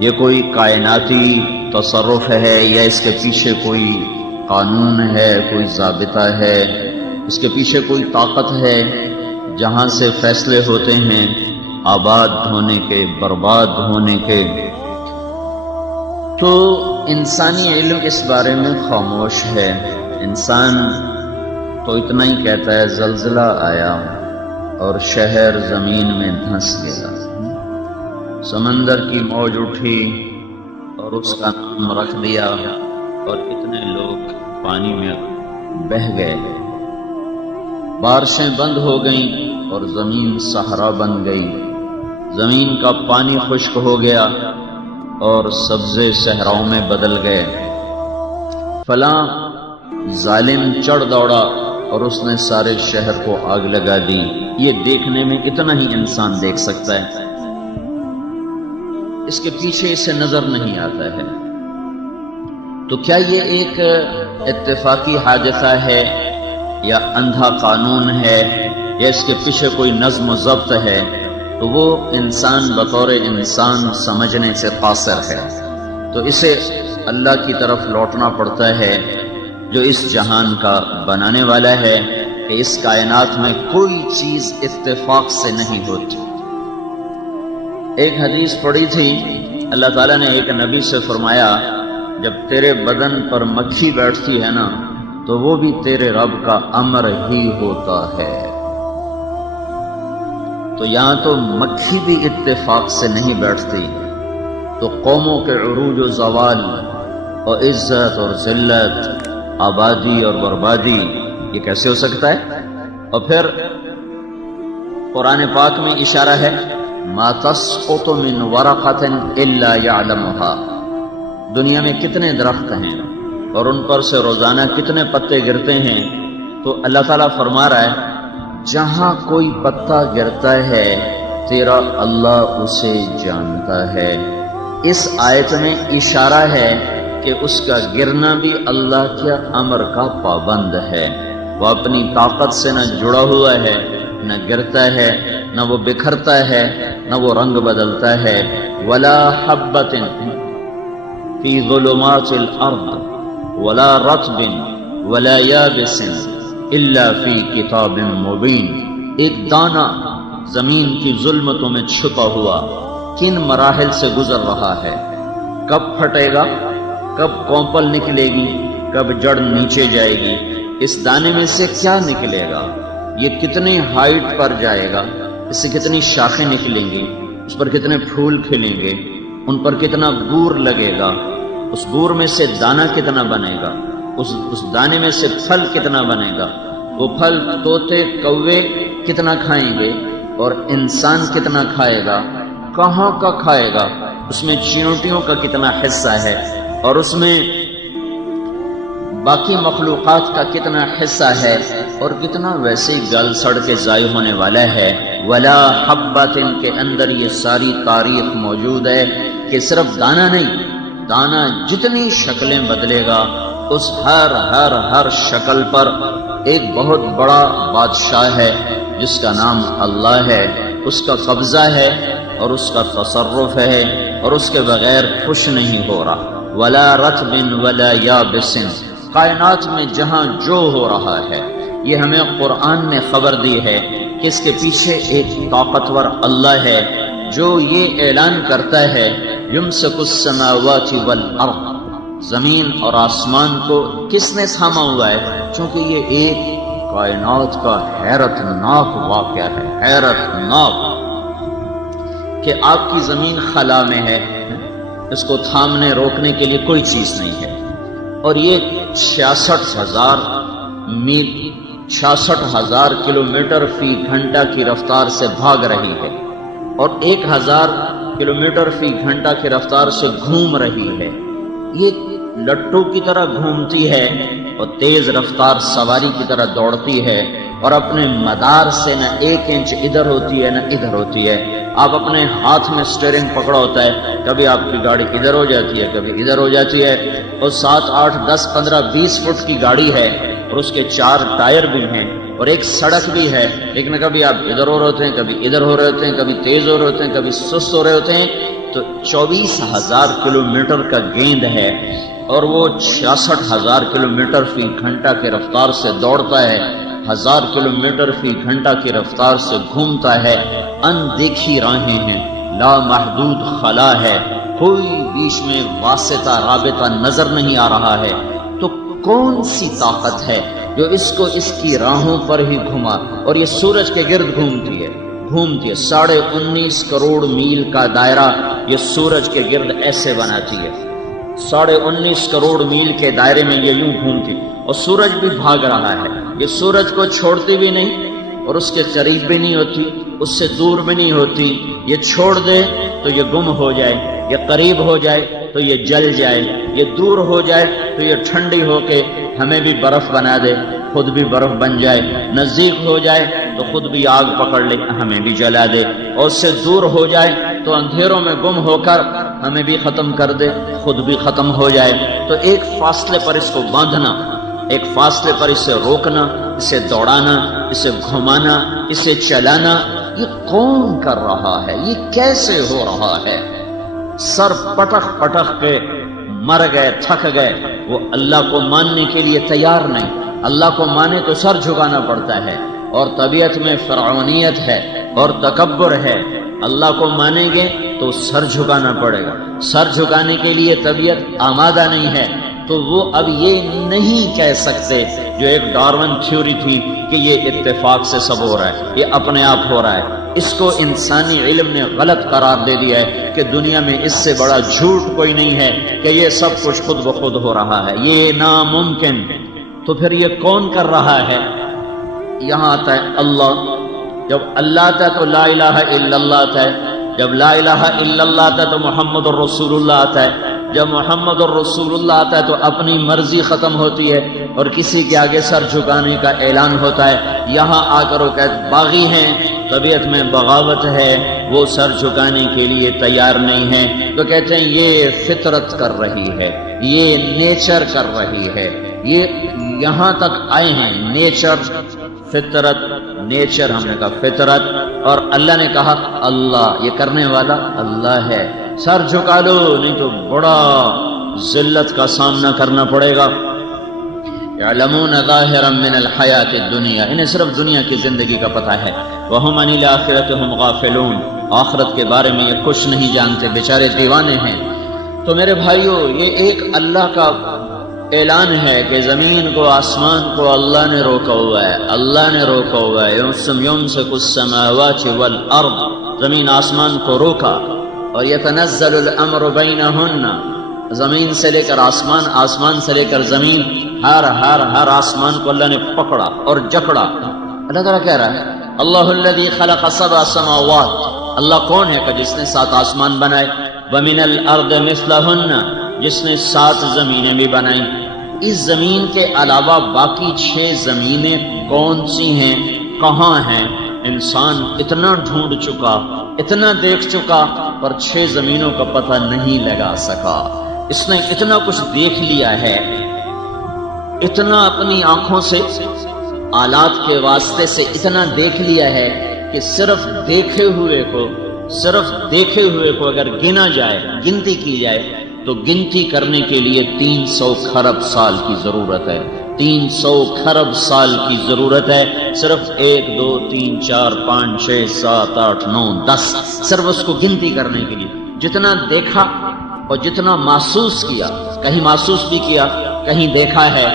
یہ کوئی کائناتی تصرف ہے یا اس کے پیچھے کوئی قانون ہے، کوئی ضابطہ ہے، اس کے پیچھے کوئی طاقت ہے جہاں سے فیصلے ہوتے ہیں آباد ہونے کے، برباد ہونے کے؟ تو انسانی علم اس بارے میں خاموش ہے۔ انسان تو اتنا ہی کہتا ہے زلزلہ آیا اور شہر زمین میں دھنس گیا، سمندر کی موج اٹھی اور اس کا نام رکھ دیا اور اتنے لوگ پانی میں بہہ گئے، بارشیں بند ہو گئیں اور زمین صحرا بن گئی، زمین کا پانی خشک ہو گیا اور سبزے صحراؤں میں بدل گئے۔ فلاں ظالم چڑھ دوڑا اور اس نے سارے شہر کو آگ لگا دی۔ یہ دیکھنے میں اتنا ہی انسان دیکھ سکتا ہے، اس کے پیچھے اسے نظر نہیں آتا ہے۔ تو کیا یہ ایک اتفاقی حادثہ ہے یا اندھا قانون ہے یا اس کے پیچھے کوئی نظم و ضبط ہے؟ تو وہ انسان بطور انسان سمجھنے سے قاصر ہے۔ تو اسے اللہ کی طرف لوٹنا پڑتا ہے جو اس جہان کا بنانے والا ہے، کہ اس کائنات میں کوئی چیز اتفاق سے نہیں ہوتی۔ ایک حدیث پڑھی تھی، اللہ تعالیٰ نے ایک نبی سے فرمایا جب تیرے بدن پر مکھی بیٹھتی ہے نا تو وہ بھی تیرے رب کا امر ہی ہوتا ہے۔ تو یہاں تو مکھی بھی اتفاق سے نہیں بیٹھتی، تو قوموں کے عروج و زوال اور عزت اور ذلت، آبادی اور بربادی، یہ کیسے ہو سکتا ہے؟ اور پھر قرآن پاک میں اشارہ ہے ما تسقط من ورقۃ الا يعلمها، دنیا میں کتنے درخت ہیں اور ان پر سے روزانہ کتنے پتے گرتے ہیں، تو اللہ تعالیٰ فرما رہا ہے جہاں کوئی پتا گرتا ہے تیرا اللہ اسے جانتا ہے۔ اس آیت میں اشارہ ہے کہ اس کا گرنا بھی اللہ کے امر کا پابند ہے، وہ اپنی طاقت سے نہ جڑا ہوا ہے، نہ گرتا ہے، نہ وہ بکھرتا ہے، نہ وہ رنگ بدلتا ہے۔ ولا حبۃ فی ظلمات الارض ولا رطب ولا یابس الا فی کتاب مبین، ایک دانہ زمین کی ظلمتوں میں چھپا ہوا کن مراحل سے گزر رہا ہے، کب پھٹے گا، کب کونپل نکلے گی، کب جڑ نیچے جائے گی، اس دانے میں سے کیا نکلے گا، یہ کتنی ہائٹ پر جائے گا، اس سے کتنی شاخیں نکلیں گی، اس پر کتنے پھول کھلیں گے، ان پر کتنا بور لگے گا، اس بور میں سے دانہ کتنا بنے گا، اس دانے میں سے پھل کتنا بنے گا، وہ پھل طوطے کوے کتنا کھائیں گے اور انسان کتنا کھائے گا، کہاں کا کھائے گا، اس میں چیونٹیوں کا کتنا حصہ ہے اور اس میں باقی مخلوقات کا کتنا حصہ ہے اور کتنا ویسے ہی گل سڑ کے ضائع ہونے والا ہے۔ ولا حبۃ کے اندر یہ ساری تاریخ موجود ہے کہ صرف دانہ نہیں، دانہ جتنی شکلیں بدلے گا اس ہر شکل پر ایک بہت بڑا بادشاہ ہے جس کا نام اللہ ہے، اس کا قبضہ ہے اور اس کا تصرف ہے، اور اس کے بغیر کچھ نہیں ہو رہا۔ ولا رطب ولا یابس، کائنات میں جہاں جو ہو رہا ہے یہ ہمیں قرآن نے خبر دی ہے کہ اس کے پیچھے ایک طاقتور اللہ ہے جو یہ اعلان کرتا ہے یمسک السماوات والارض، زمین اور آسمان کو کس نے تھاما ہوا ہے؟ چونکہ یہ ایک کائنات کا حیرت ناک واقعہ ہے، حیرت ناک کہ آپ کی زمین خلا میں ہے، اس کو تھامنے روکنے کے لیے کوئی چیز نہیں ہے، اور یہ 66,000 میل 66,000 کلومیٹر فی گھنٹہ کی رفتار سے بھاگ رہی ہے، اور 1,000 کلومیٹر فی گھنٹہ کی رفتار سے گھوم رہی ہے۔ یہ لٹو کی طرح گھومتی ہے اور تیز رفتار سواری کی طرح دوڑتی ہے، اور اپنے مدار سے نہ 1 انچ ادھر ہوتی ہے نہ ادھر ہوتی ہے۔ آپ اپنے ہاتھ میں سٹیئرنگ پکڑا ہوتا ہے، کبھی آپ کی گاڑی ادھر ہو جاتی ہے کبھی ادھر ہو جاتی ہے، اور 7، 8، 10، 15، 20 فٹ کی گاڑی ہے، اور اس کے 4 ٹائر بھی ہیں، اور ایک سڑک بھی ہے، لیکن کبھی آپ ادھر ہو رہے ہوتے ہیں کبھی ادھر ہو رہے ہوتے ہیں، کبھی تیز ہو رہے ہوتے ہیں کبھی سست ہو رہے ہوتے ہیں۔ تو 24,000 کلومیٹر کا گیند ہے، اور وہ 66,000 کلومیٹر فی گھنٹہ کی رفتار سے دوڑتا ہے، 1000 کلومیٹر فی گھنٹہ کی رفتار سے گھومتا ہے۔ اندیکھی راہیں ہیں، لا محدود خلا ہے، کوئی بیچ میں واسطہ رابطہ نظر نہیں آ رہا ہے۔ تو کون سی طاقت ہے جو اس کو اس کی راہوں پر ہی گھما؟ اور یہ سورج کے گرد گھومتی ہے 19.5 کروڑ میل کا دائرہ یہ سورج کے گرد ایسے بناتی ہے، 19.5 کروڑ میل کے دائرے میں یہ یوں گھومتی، اور سورج بھی بھاگ رہا ہے، یہ سورج کو چھوڑتی بھی نہیں اور اس کے قریب بھی نہیں ہوتی، اس سے دور بھی نہیں ہوتی۔ یہ چھوڑ دے تو یہ گم ہو جائے، یہ قریب ہو جائے تو یہ جل جائے، یہ دور ہو جائے تو یہ ٹھنڈی ہو کے ہمیں بھی برف بنا دے، خود بھی برف بن جائے، نزدیک ہو جائے تو خود بھی آگ پکڑ لے ہمیں بھی جلا دے، اور اس سے دور ہو جائے تو اندھیروں میں گم ہو کر ہمیں بھی ختم کر دے، خود بھی ختم ہو جائے۔ تو ایک فاصلے پر اس کو باندھنا، ایک فاصلے پر اسے روکنا، اسے دوڑانا، اسے گھمانا، اسے چلانا، یہ کون کر رہا ہے؟ یہ کیسے ہو رہا ہے؟ سر پٹخ پٹخ کے مر گئے، تھک گئے، وہ اللہ کو ماننے کے لیے تیار نہیں۔ اللہ کو مانے تو سر جھکانا پڑتا ہے، اور طبیعت میں فرعونیت ہے اور تکبر ہے۔ اللہ کو مانیں گے تو سر جھکانا پڑے گا، سر جھکانے کے لیے طبیعت آمادہ نہیں ہے، تو وہ اب یہ نہیں کہہ سکتے جو ایک ڈارون تھیوری تھی کہ یہ اتفاق سے سب ہو رہا ہے، یہ اپنے آپ ہو رہا ہے۔ اس کو انسانی علم نے غلط قرار دے دیا ہے کہ دنیا میں اس سے بڑا جھوٹ کوئی نہیں ہے کہ یہ سب کچھ خود بخود ہو رہا ہے، یہ ناممکن۔ تو پھر یہ کون کر رہا ہے؟ یہاں آتا ہے اللہ۔ جب اللہ آتا ہے تو لا الہ الا اللہ آتا ہے، جب لا الہ الا اللہ آتا ہے تو محمد الرسول اللہ آتا ہے، جب محمد الرسول اللہ آتا ہے تو اپنی مرضی ختم ہوتی ہے اور کسی کے آگے سر جھکانے کا اعلان ہوتا ہے۔ یہاں آ کر وہ کہتے باغی ہیں، طبیعت میں بغاوت ہے، وہ سر جھکانے کے لیے تیار نہیں ہے، تو کہتے ہیں یہ فطرت کر رہی ہے، یہ نیچر کر رہی ہے۔ یہ یہاں تک آئے ہیں، نیچر، فطرت، نیچر، ہم نے کہا فطرت، اور اللہ نے کہا اللہ، یہ کرنے والا اللہ ہے۔ سر جھکا لو نہیں تو بڑا ذلت کا سامنا کرنا پڑے گا۔ یعلمون ظاہرا من الحیات الدنیا، انہیں صرف دنیا کی زندگی کا پتہ ہے۔ وہم عن الآخرۃ ہم غافلون، آخرت کے بارے میں یہ کچھ نہیں جانتے، بیچارے دیوانے ہیں۔ تو میرے بھائیو، یہ ایک اللہ کا اعلان ہے کہ زمین کو، آسمان کو اللہ نے روکا ہوا ہے، اللہ نے روکا ہوا ہے۔ یمسک السماوات والارض، زمین آسمان کو روکا، اور یتنزل الامر بینہن، زمین سے لے کر آسمان، آسمان سے لے کر زمین، ہر آسمان کو اللہ نے پکڑا اور جکڑا۔ اللہ تعالیٰ کہہ رہا ہے اللہ الذی خلق 7 سماوات، اللہ کون ہے کہ جس نے 7 آسمان بنائے، ومن الارض مثلہن، جس نے 7 زمینیں بھی بنائیں۔ اس زمین کے علاوہ باقی 6 زمینیں کون سی ہیں، کہاں ہیں؟ انسان اتنا ڈھونڈ چکا، اتنا دیکھ چکا، پر 6 زمینوں کا پتہ نہیں لگا سکا۔ اس نے اتنا کچھ دیکھ لیا ہے، اتنا اپنی آنکھوں سے آلات کے واسطے سے اتنا دیکھ لیا ہے کہ صرف دیکھے ہوئے کو اگر گنا جائے، گنتی کی جائے تو گنتی کرنے کے لیے 300 کھرب سال کی ضرورت ہے۔ 300 کھرب سال کی ضرورت ہے صرف 1 2 3 4 5 6 7 8 9 10 صرف اس کو گنتی کرنے کے لیے۔ جتنا دیکھا اور جتنا محسوس کیا، کہیں محسوس بھی کیا کہیں دیکھا ہے۔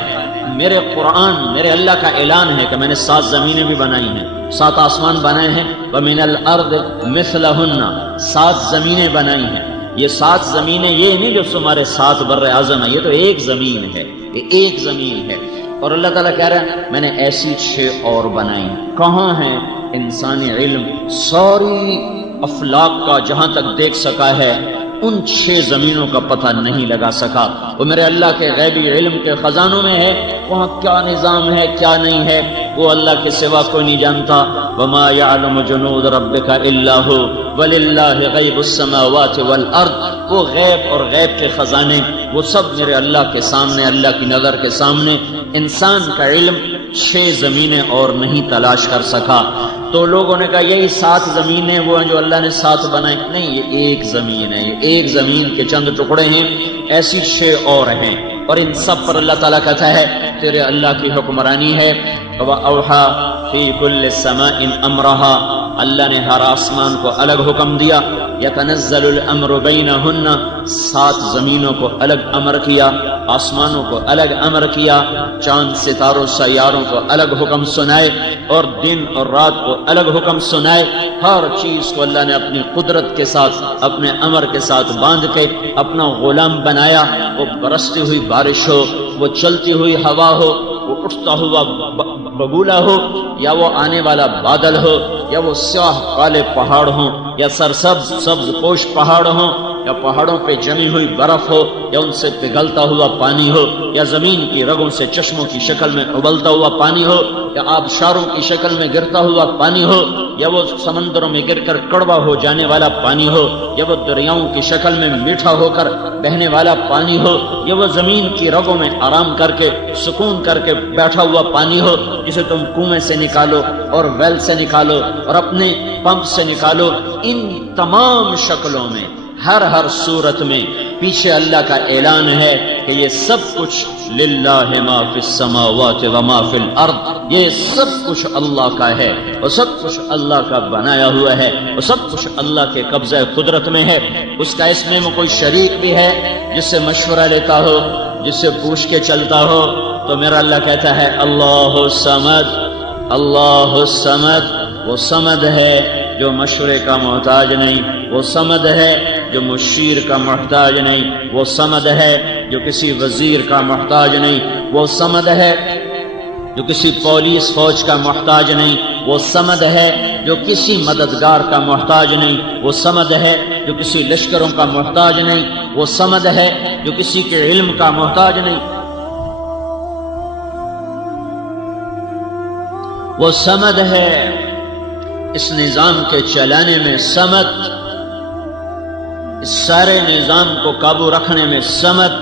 میرے قرآن، میرے اللہ کا اعلان ہے کہ میں نے 7 زمینیں بھی بنائی ہیں، 7 آسمان بنائے ہیں، وَمِنَ الْأَرْضِ مِثْلَهُنَّ 7 زمینیں بنائی ہیں۔ یہ 7 زمینیں یہ نہیں جو تمہارے 7 بر اعظم ہے، یہ تو ایک زمین ہے، یہ ایک زمین ہے۔ اور اللہ تعالیٰ کہہ رہا ہے میں نے ایسی 6 اور بنائی۔ کہاں ہے انسانی علم؟ ساری افلاک کا جہاں تک دیکھ سکا ہے ان 6 زمینوں کا پتہ نہیں لگا سکا۔ وہ میرے اللہ کے غیبی علم کے خزانوں میں ہے، وہاں کیا نظام ہے کیا نہیں ہے وہ اللہ کے سوا کوئی نہیں جانتا۔ وما يعلم جنود ربك الا هو وللہ غیب السماوات والارض۔ وہ غیب اور غیب کے خزانے وہ سب میرے اللہ کے سامنے، اللہ کی نظر کے سامنے۔ انسان کا علم 6 زمینیں اور نہیں تلاش کر سکا۔ تو لوگوں نے کہا یہی 7 زمینیں وہ ہیں جو اللہ نے 7 بنائے، نہیں، یہ ایک زمین ہے، یہ ایک زمین کے چند ٹکڑے ہیں، ایسی 6 اور ہیں، اور ان سب پر اللہ تعالیٰ کہتا ہے تیرے اللہ کی حکمرانی ہے۔ وَأَوْحَى فِي كُلِّ سَمَاءٍ أَمْرَهَا، اللہ نے ہر آسمان کو الگ حکم دیا۔ يَتَنَزَّلُ الْأَمْرُ بَيْنَهُنَّ 7 زمینوں کو الگ امر کیا، آسمانوں کو الگ امر کیا، چاند ستاروں سیاروں کو الگ حکم سنائے، اور دن اور رات کو الگ حکم سنائے۔ ہر چیز کو اللہ نے اپنی قدرت کے ساتھ، اپنے امر کے ساتھ باندھ کے اپنا غلام بنایا۔ وہ برستی ہوئی بارش ہو، وہ چلتی ہوئی ہوا ہو، وہ اٹھتا ہوا بگولا ہو، یا وہ آنے والا بادل ہو، یا وہ سیاہ کالے پہاڑ ہوں، یا سرسبز سبز پوش پہاڑ ہوں، یا پہاڑوں پہ جمی ہوئی برف ہو، یا ان سے پگھلتا ہوا پانی ہو، یا زمین کی رگوں سے چشموں کی شکل میں ابلتا ہوا پانی ہو، یا آبشاروں کی شکل میں گرتا ہوا پانی ہو، یا وہ سمندروں میں گر کر کڑوا ہو جانے والا پانی ہو، یا وہ دریاؤں کی شکل میں میٹھا ہو کر بہنے والا پانی ہو، یا وہ زمین کی رگوں میں آرام کر کے سکون کر کے بیٹھا ہوا پانی ہو جسے تم کنویں سے نکالو اور ویل سے نکالو اور اپنے پمپ سے نکالو۔ ان تمام شکلوں میں، ہر صورت میں پیچھے اللہ کا اعلان ہے کہ یہ سب کچھ للہ ما فی السماوات و ما فی الارض، یہ سب کچھ اللہ کا ہے، اور سب کچھ اللہ کا بنایا ہوا ہے، اور سب کچھ اللہ کے قبضہ قدرت میں ہے۔ اس کا اس میں کوئی شریک بھی ہے جس سے مشورہ لیتا ہو، جس سے پوچھ کے چلتا ہو، تو میرا اللہ کہتا ہے اللہ الصمد، اللہ الصمد۔ وہ صمد ہے جو مشورے کا محتاج نہیں، وہ صمد ہے جو مشیر کا محتاج نہیں، وہ صمد ہے جو کسی وزیر کا محتاج نہیں، وہ صمد ہے جو کسی پولیس فوج کا محتاج نہیں، وہ صمد ہے جو کسی مددگار کا محتاج نہیں، وہ صمد ہے جو کسی لشکروں کا محتاج نہیں، وہ صمد ہے جو کسی کے علم کا محتاج نہیں، وہ صمد ہے اس نظام کے چلانے میں صمد، اس سارے نظام کو قابو رکھنے میں صمد،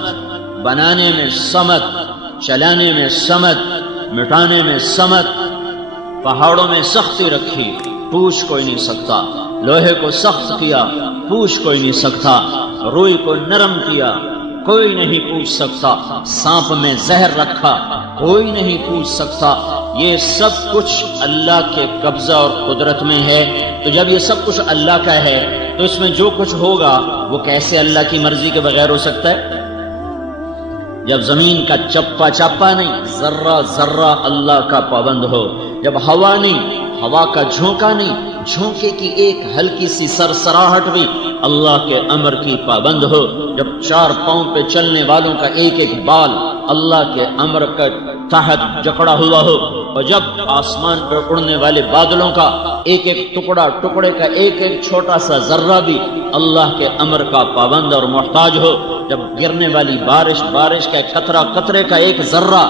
بنانے میں صمد، چلانے میں صمد، مٹانے میں صمد۔ پہاڑوں میں سختی رکھی، پوچھ کوئی نہیں سکتا، لوہے کو سخت کیا، پوچھ کوئی نہیں سکتا، روئی کو نرم کیا، کوئی نہیں پوچھ سکتا، سانپ میں زہر رکھا، کوئی نہیں پوچھ سکتا۔ یہ سب کچھ اللہ کے قبضہ اور قدرت میں ہے۔ تو جب یہ سب کچھ اللہ کا ہے تو اس میں جو کچھ ہوگا وہ کیسے اللہ کی مرضی کے بغیر ہو سکتا ہے؟ جب زمین کا چپا چپا نہیں، ذرہ ذرہ اللہ کا پابند ہو، جب ہوا نہیں، ہوا کا جھونکا نہیں، جھونکے کی ایک ہلکی سی سرسراہٹ بھی اللہ کے امر کی پابند ہو، جب 4 پاؤں پہ چلنے والوں کا ایک ایک بال اللہ کے امر کا تحت جکڑا ہوا ہو، اور جب آسمان پر اڑنے والے بادلوں کا ایک ایک ٹکڑے کا ایک ایک چھوٹا سا ذرہ بھی اللہ کے امر کا پابند اور محتاج ہو، جب گرنے والی بارش کا قطرے کا ایک ذرہ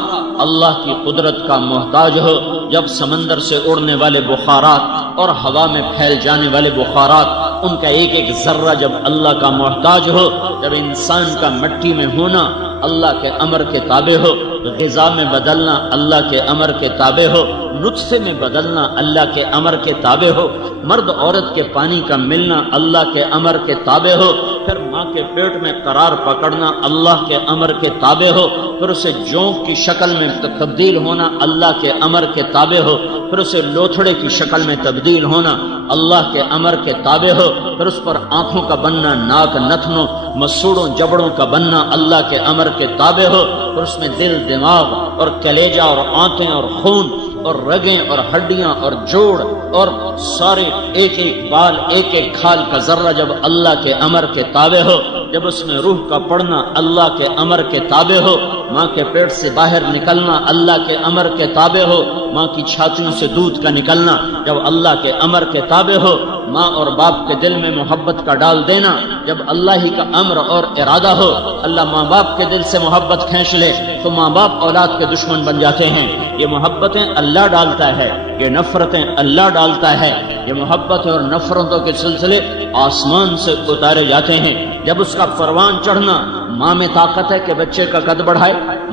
اللہ کی قدرت کا محتاج ہو، جب سمندر سے اڑنے والے بخارات اور ہوا میں پھیل جانے والے بخارات ان کا ایک ایک ذرہ جب اللہ کا محتاج ہو، جب انسان کا مٹی میں ہونا اللہ کے امر کے تابع ہو، غذا میں بدلنا اللہ کے امر کے تابع ہو، نطفے میں بدلنا اللہ کے امر کے تابع ہو، مرد عورت کے پانی کا ملنا اللہ کے امر کے تابع ہو، پھر ماں کے پیٹ میں قرار پکڑنا اللہ کے امر کے تابع ہو، پھر اسے جونک کی شکل میں تبدیل ہونا اللہ کے امر کے تابع ہو، پھر اسے لوتھڑے کی شکل میں تبدیل ہونا اللہ کے امر کے تابع ہو، پھر اس پر آنکھوں کا بننا، ناک نتنوں مسوڑوں جبڑوں کا بننا اللہ کے امر کے تابع ہو، پھر اس میں دل دماغ اور کلیجہ اور آنتیں اور خون اور رگیں اور ہڈیاں اور جوڑ اور سارے ایک ایک بال ایک ایک کھال کا ذرہ جب اللہ کے امر کے تابع ہو، جب اس میں روح کا پڑنا اللہ کے امر کے تابع ہو، ماں کے پیٹ سے باہر نکلنا اللہ کے امر کے تابع ہو، ماں کی چھاتیوں سے دودھ کا نکلنا جب اللہ کے امر کے تابع ہو، ماں اور باپ کے دل میں محبت کا ڈال دینا جب اللہ ہی کا امر اور ارادہ ہو، اللہ ماں باپ کے دل سے محبت کھینچ لے تو ماں باپ اولاد کے دشمن بن جاتے ہیں۔ یہ محبتیں اللہ ڈالتا ہے، یہ نفرتیں اللہ ڈالتا ہے، یہ محبت اور نفرتوں کے سلسلے آسمان سے اتارے جاتے ہیں۔ جب اس کا پروان چڑھنا، ماں میں طاقت ہے کہ بچے کا قد بڑھائے،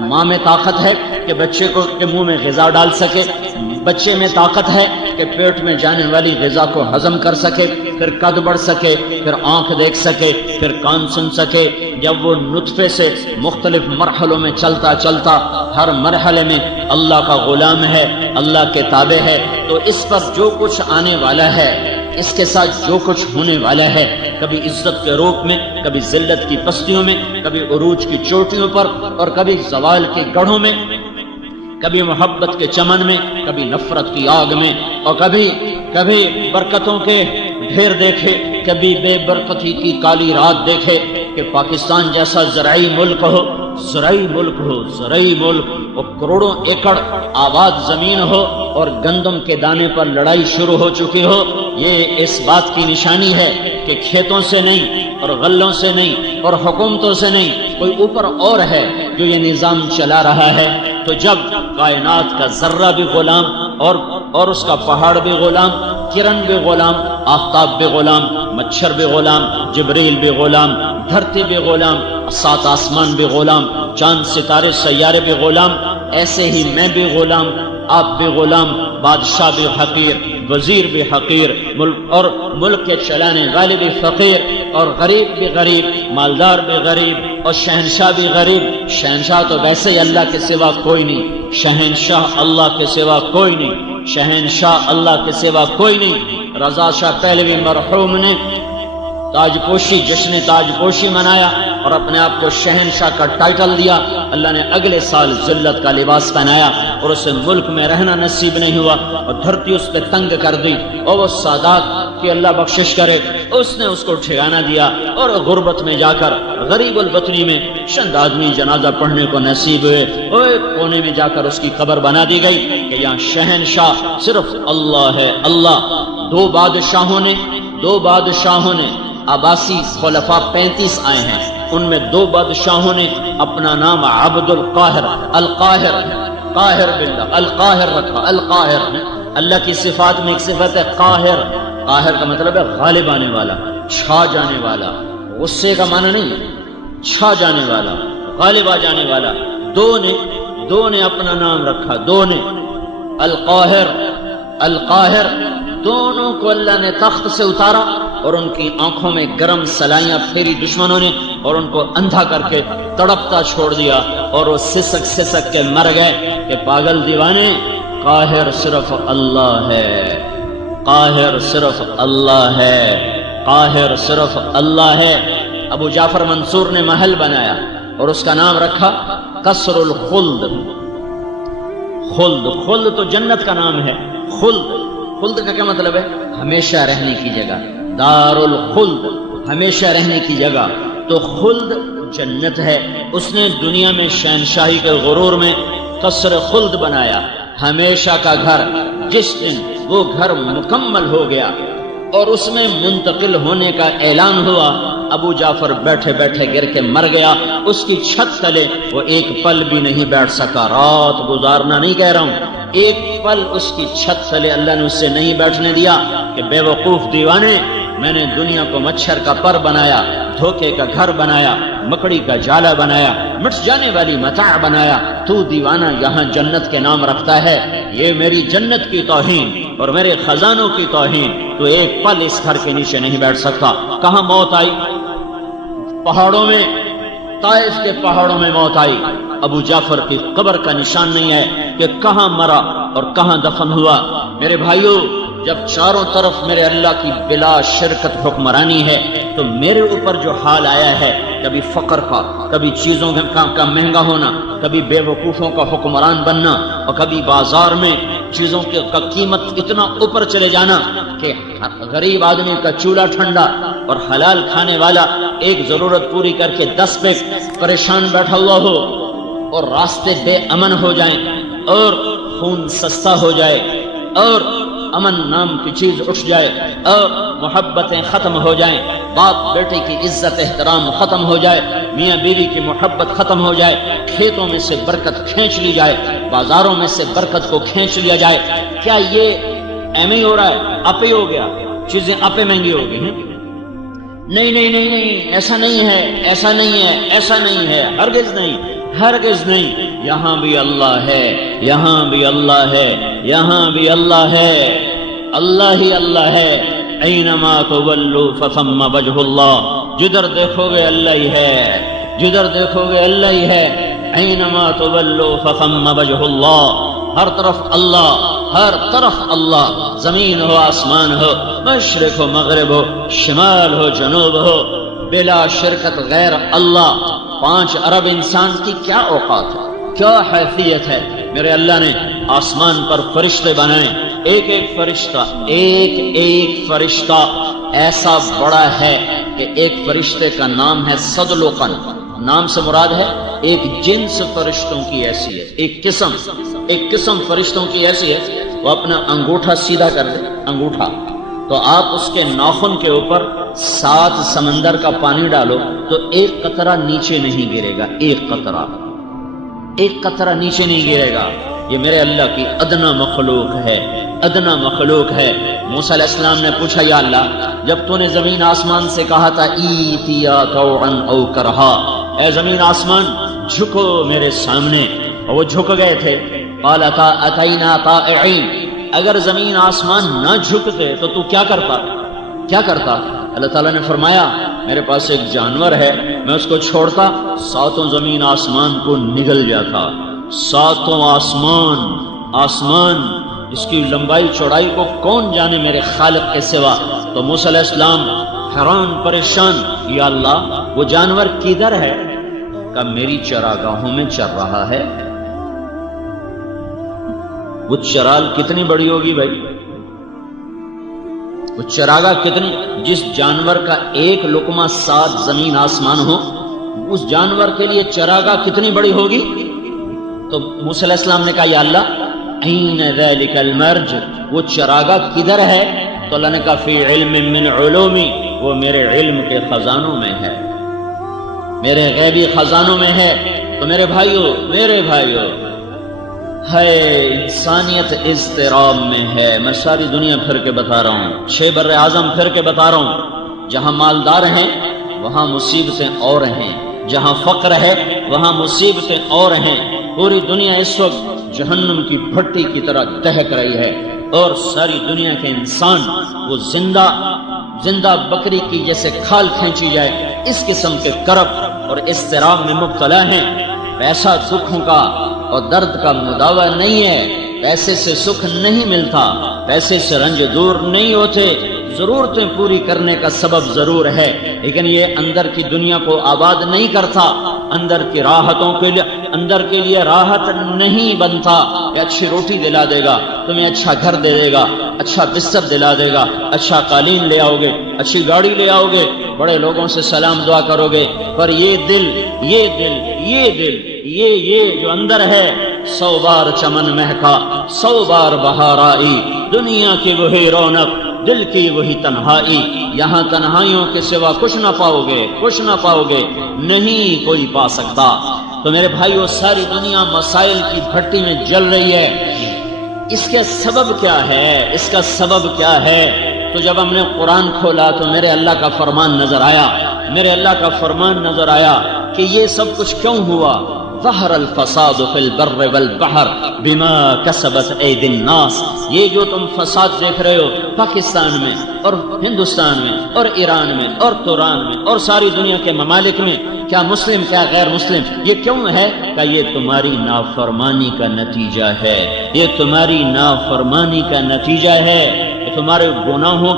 ماں میں طاقت ہے کہ بچے کو کے منہ میں غذا ڈال سکے، بچے میں طاقت ہے کہ پیٹ میں جانے والی غذا کو ہضم کر سکے، پھر قد بڑھ سکے، پھر آنکھ دیکھ سکے، پھر کان سن سکے۔ جب وہ نطفے سے مختلف مرحلوں میں چلتا چلتا ہر مرحلے میں اللہ کا غلام ہے، اللہ کے تابع ہے، تو اس پر جو کچھ آنے والا ہے، اس کے ساتھ جو کچھ ہونے والا ہے، کبھی عزت کے روپ میں، کبھی ذلت کی پستیوں میں، کبھی عروج کی چوٹیوں پر اور کبھی زوال کے گڑھوں میں، کبھی محبت کے چمن میں، کبھی نفرت کی آگ میں، اور کبھی برکتوں کے ڈھیر دیکھے، کبھی بے برکتی کی کالی رات دیکھے کہ پاکستان جیسا زرعی ملک ہو اور کروڑوں ایکڑ آباد زمین ہو اور گندم کے دانے پر لڑائی شروع ہو چکی ہو۔ یہ اس بات کی نشانی ہے کہ کھیتوں سے نہیں اور غلوں سے نہیں اور حکومتوں سے نہیں، کوئی اوپر اور ہے جو یہ نظام چلا رہا ہے۔ تو جب کائنات کا ذرہ بھی غلام اور اس کا پہاڑ بھی غلام، کرن بھی غلام، آفتاب بھی غلام، مچھر بھی غلام، جبریل بھی غلام، دھرتی بھی غلام، سات آسمان بھی غلام، چاند ستارے سیارے بھی غلام، ایسے ہی میں بھی غلام، آپ بھی غلام، بادشاہ بھی حقیر، وزیر بھی حقیر، ملک کے چلانے والے بھی فقیر، اور غریب بھی غریب، مالدار بھی غریب، اور شہنشاہ بھی غریب۔ شہنشاہ تو ویسے ہی اللہ کے سوا کوئی نہیں، شہنشاہ اللہ کے سوا کوئی نہیں، شہنشاہ اللہ کے سوا کوئی نہیں۔ رضا شاہ پہلوی مرحوم نے جشن تاج پوشی منایا اور اپنے آپ کو شہنشاہ کا ٹائٹل دیا۔ اللہ نے اگلے سال ذلت کا لباس پہنایا اور اسے ملک میں رہنا نصیب نہیں ہوا اور دھرتی اس پہ تنگ کر دی، اور وہ سادات کی اللہ بخشش کرے، اس نے اس کو ٹھکانہ دیا اور غربت میں جا کر غریب البطنی میں چند آدمی جنازہ پڑھنے کو نصیب ہوئے، اور ایک کونے میں جا کر اس کی قبر بنا دی گئی کہ یہاں شہنشاہ صرف اللہ ہے، اللہ۔ دو بادشاہوں نے عباسی خلفاء 35 آئے ہیں، ان میں 2 بادشاہوں نے اپنا نام عبد القاہر قاہر باللہ القاہر رکھا۔ القاہر اللہ کی صفات میں ایک صفت ہے قاہر کا مطلب ہے غالب آنے والا، چھا جانے والا، غصے کا معنی نہیں، چھا جانے والا، غالب آ جانے والا۔ دو نے اپنا نام رکھا، دو نے القاہر، دونوں کو اللہ نے تخت سے اتارا اور ان کی آنکھوں میں گرم سلائیاں پھیری دشمنوں نے اور ان کو اندھا کر کے تڑپتا چھوڑ دیا، اور وہ سسک کے مر گئے کہ پاگل دیوانے، قاہر صرف اللہ ہے، قاہر صرف اللہ ہے، قاہر صرف اللہ ہے۔ ابو جعفر منصور نے محل بنایا اور اس کا نام رکھا قصر الخلد۔ خلد تو جنت کا نام ہے۔ خلد کا کیا مطلب ہے؟ ہمیشہ رہنے کی جگہ، دار الخلد، ہمیشہ رہنے کی جگہ۔ تو خلد جنت ہے، اس نے دنیا میں شہنشاہی کے غرور میں قصر خلد بنایا، ہمیشہ کا گھر۔ جس دن وہ گھر مکمل ہو گیا اور اس میں منتقل ہونے کا اعلان ہوا، ابو جعفر بیٹھے بیٹھے گر کے مر گیا۔ اس کی چھت تلے وہ ایک پل بھی نہیں بیٹھ سکا، رات گزارنا نہیں کہہ رہا ہوں، ایک پل اس کی چھت تلے اللہ نے اسے نہیں بیٹھنے دیا کہ بے وقوف دیوانے، میں نے دنیا کو مچھر کا پر بنایا، دھوکے کا گھر بنایا، مکڑی کا جالا بنایا، مٹ جانے والی متاع بنایا، تو دیوانہ یہاں جنت کے نام رکھتا ہے، یہ میری جنت کی توہین اور میرے خزانوں کی توہین، تو ایک پل اس گھر کے نیچے نہیں بیٹھ سکتا۔ کہاں موت آئی؟ پہاڑوں میں، طائف کے پہاڑوں میں موت آئی۔ ابو جعفر کی قبر کا نشان نہیں ہے کہ کہاں مرا اور کہاں دفن ہوا۔ میرے بھائیوں، جب چاروں طرف میرے اللہ کی بلا شرکت حکمرانی ہے تو میرے اوپر جو حال آیا ہے، کبھی فقر کا، کبھی چیزوں کا مہنگا ہونا، کبھی بے وقوفوں کا حکمران بننا، اور کبھی بازار میں چیزوں کی قیمت اتنا اوپر چلے جانا کہ غریب آدمی کا چولہا ٹھنڈا اور حلال کھانے والا ایک ضرورت پوری کر کے 10 پہ پریشان بیٹھا ہوا ہو، اور راستے بے امن ہو جائیں، اور خون سستا ہو جائے، اور امن نام کی چیز اٹھ جائے، اور محبتیں ختم ہو جائیں، باپ بیٹے کی عزت احترام ختم ہو جائے، میاں بیوی کی محبت ختم ہو جائے، کھیتوں میں سے برکت کھینچ لی جائے، بازاروں میں سے برکت کو کھینچ لیا جائے۔ کیا یہ ایم ہی ہو رہا ہے؟ اپے ہو گیا، چیزیں اپے مہنگی ہو گئی ہیں؟ نہیں نہیں نہیں نہیں، ایسا نہیں ہے، ایسا نہیں ہے، ایسا نہیں ہے، ہرگز نہیں، ہرگز نہیں۔ یہاں بھی اللہ ہے، یہاں بھی اللہ ہے، یہاں بھی اللہ ہے، اللہ ہی اللہ ہے۔ اینما تولوا فثم وجہ اللہ، جدھر دیکھو گے اللہ ہی ہے، جدھر دیکھو گے اللہ ہی ہے۔ اینما تولوا فثم وجہ اللہ، ہر طرف اللہ، ہر طرف اللہ، زمین ہو آسمان ہو، مشرق ہو مغرب ہو، شمال ہو جنوب ہو، بلا شرکت غیر اللہ۔ 5 ارب انسان کی کیا اوقات ہے، کیا حیثیت ہے؟ میرے اللہ نے آسمان پر فرشتے بنائے، ایک ایک فرشتہ، ایک ایک فرشتہ ایسا بڑا ہے کہ ایک فرشتے کا نام ہے صدلقن۔ نام سے مراد ہے ایک جنس فرشتوں کی حیثیت، ایک قسم فرشتوں کی حیثیت۔ وہ اپنا انگوٹھا سیدھا کر دے، انگوٹھا، تو آپ اس کے ناخن کے اوپر 7 سمندر کا پانی ڈالو تو ایک قطرہ نیچے نہیں گرے گا، ایک قطرہ نیچے نہیں گرے گا۔ یہ میرے اللہ کی ادنا مخلوق ہے، ادنا مخلوق ہے۔ موسیٰ علیہ السلام نے پوچھا، یا اللہ، جب تو نے زمین آسمان سے کہا تھا ایتیا طوعا او کرہا، اے زمین آسمان جھکو میرے سامنے، اور وہ جھک گئے تھے، قال اتینا طائعین، اگر زمین آسمان نہ جھکتے تو تو کیا کرتا؟ اللہ تعالیٰ نے فرمایا، میرے پاس ایک جانور ہے، میں اس کو چھوڑتا 7 زمین آسمان کو نگل جاتا۔ 7 آسمان اس کی لمبائی چوڑائی کو کون جانے میرے خالق کے سوا۔ تو موسیٰ علیہ السلام حیران پریشان، یا اللہ وہ جانور کدھر ہے؟ کہ میری چراگاہوں میں چر رہا ہے۔ وہ چرال کتنی بڑی ہوگی بھائی؟ وہ چراگاہ کتنی، جس جانور کا ایک لقمہ 7 زمین آسمان ہو، اس جانور کے لیے چراگاہ کتنی بڑی ہوگی؟ تو موسیٰ علیہ السلام نے کہا، یا اللہ این ذلک المرج، وہ چراگاہ کدھر ہے؟ تو اللہ نے کہا، فی علم من علومی، وہ میرے علم کے خزانوں میں ہے، میرے غیبی خزانوں میں ہے۔ تو میرے بھائیو ہے، انسانیت اضطراب میں ہے۔ میں ساری دنیا پھر کے بتا رہا ہوں، 6 بر اعظم پھر کے بتا رہا ہوں، جہاں مالدار ہیں وہاں مصیبتیں اور ہیں، جہاں فقر ہے وہاں مصیبتیں اور ہیں۔ پوری دنیا اس وقت جہنم کی بھٹی کی طرح دہک رہی ہے، اور ساری دنیا کے انسان وہ زندہ بکری کی جیسے کھال کھینچی جائے، اس قسم کے کرب اور اضطراب میں مبتلا ہیں۔ پیسہ دکھوں کا اور درد کا مداوع نہیں ہے، پیسے سے سکھ نہیں ملتا، پیسے سے رنج دور نہیں ہوتے، ضرورتیں پوری کرنے کا سبب ضرور ہے، لیکن یہ اندر کی دنیا کو آباد نہیں کرتا، اندر کی راحتوں کے لیے، اندر کے لیے راحت نہیں بنتا۔ یہ اچھی روٹی دلا دے گا، تمہیں اچھا گھر دے دے گا، اچھا بستر دلا دے گا، اچھا قالین لے آؤ گے، اچھی گاڑی لے آؤ گے، بڑے لوگوں سے سلام دعا کرو گے، پر یہ دل جو اندر ہے، 100 بار چمن مہکا، 100 بار بہار آئی، دنیا کی وہی رونق، دل کی وہی تنہائی، یہاں تنہائیوں کے سوا کچھ نہ پاؤ گے، نہیں کوئی پا سکتا۔ تو میرے بھائیو، ساری دنیا مسائل کی بھٹی میں جل رہی ہے، اس کے سبب کیا ہے؟ اس کا سبب کیا ہے؟ تو جب ہم نے قرآن کھولا تو میرے اللہ کا فرمان نظر آیا کہ یہ سب کچھ کیوں ہوا؟ ظہر الفساد فی البر والبحر بما کسبت ایدی الناس. یہ جو تم فساد دیکھ رہے ہو پاکستان میں اور ہندوستان میں اور ایران میں اور توران میں اور ساری دنیا کے ممالک میں، کیا مسلم کیا غیر مسلم، یہ کیوں ہے کہ یہ تمہاری نافرمانی کا نتیجہ ہے. یہ تمہاری نافرمانی کا نتیجہ ہے. یہ تمہارے گناہوں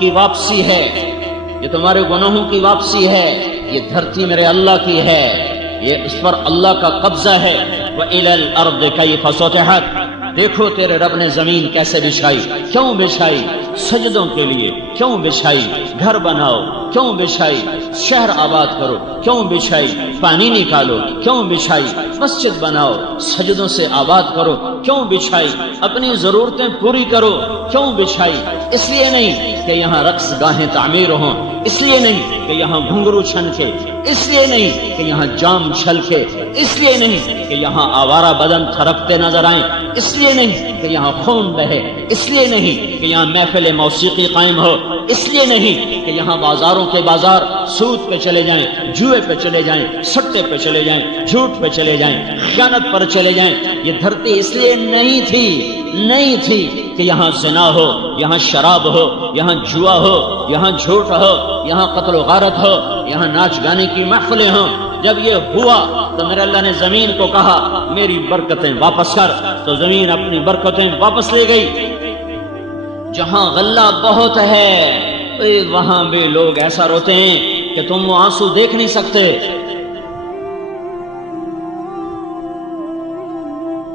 کی واپسی ہے. یہ تمہارے گناہوں کی واپسی ہے. یہ دھرتی میرے اللہ کی ہے، یہ اس پر اللہ کا قبضہ ہے. وَإِلَى الْأَرْضِ كَيْفَ سُطِحَتْ. دیکھو تیرے رب نے زمین کیسے بچھائی. کیوں بچھائی؟ سجدوں کے لیے. کیوں بچھائی؟ گھر بناؤ. کیوں بچھائی؟ شہر آباد کرو. کیوں بچھائی؟ پانی نکالو. کیوں بچھائی؟ مسجد بناؤ. سجدوں سے آباد کرو. کیوں بچھائی؟ اپنی ضرورتیں پوری کرو. کیوں بچھائی؟ اس لیے نہیں کہ یہاں رقص گاہیں تعمیر ہوں، اس لیے نہیں کہ یہاں گھنگرو چھنکے، اس لیے نہیں کہ یہاں جام چھلکے، اس لیے نہیں کہ یہاں آوارہ بدن تھرکتے نظر آئیں، اس لیے نہیں کہ یہاں خون بہے، اس لیے نہیں کہ یہاں محفل موسیقی قائم ہو، اس لیے نہیں کہ یہاں بازاروں کے بازار سود پہ چلے جائیں، جوئے پہ چلے جائیں، سٹے پہ چلے جائیں، جھوٹ پہ چلے جائیں، خیانت پر چلے جائیں. یہ دھرتی اس لیے نہیں تھی کہ یہاں زنا ہو، یہاں شراب ہو، یہاں جوا ہو، یہاں جھوٹ ہو، یہاں قتل و غارت ہو، یہاں ناچ گانے کی محفلیں ہوں. جب یہ ہوا تو میرے اللہ نے زمین کو کہا میری برکتیں واپس کر، تو زمین اپنی برکتیں واپس لے گئی. جہاں غلہ بہت ہے وہاں بھی لوگ ایسا روتے ہیں کہ تم وہ آنسو دیکھ نہیں سکتے.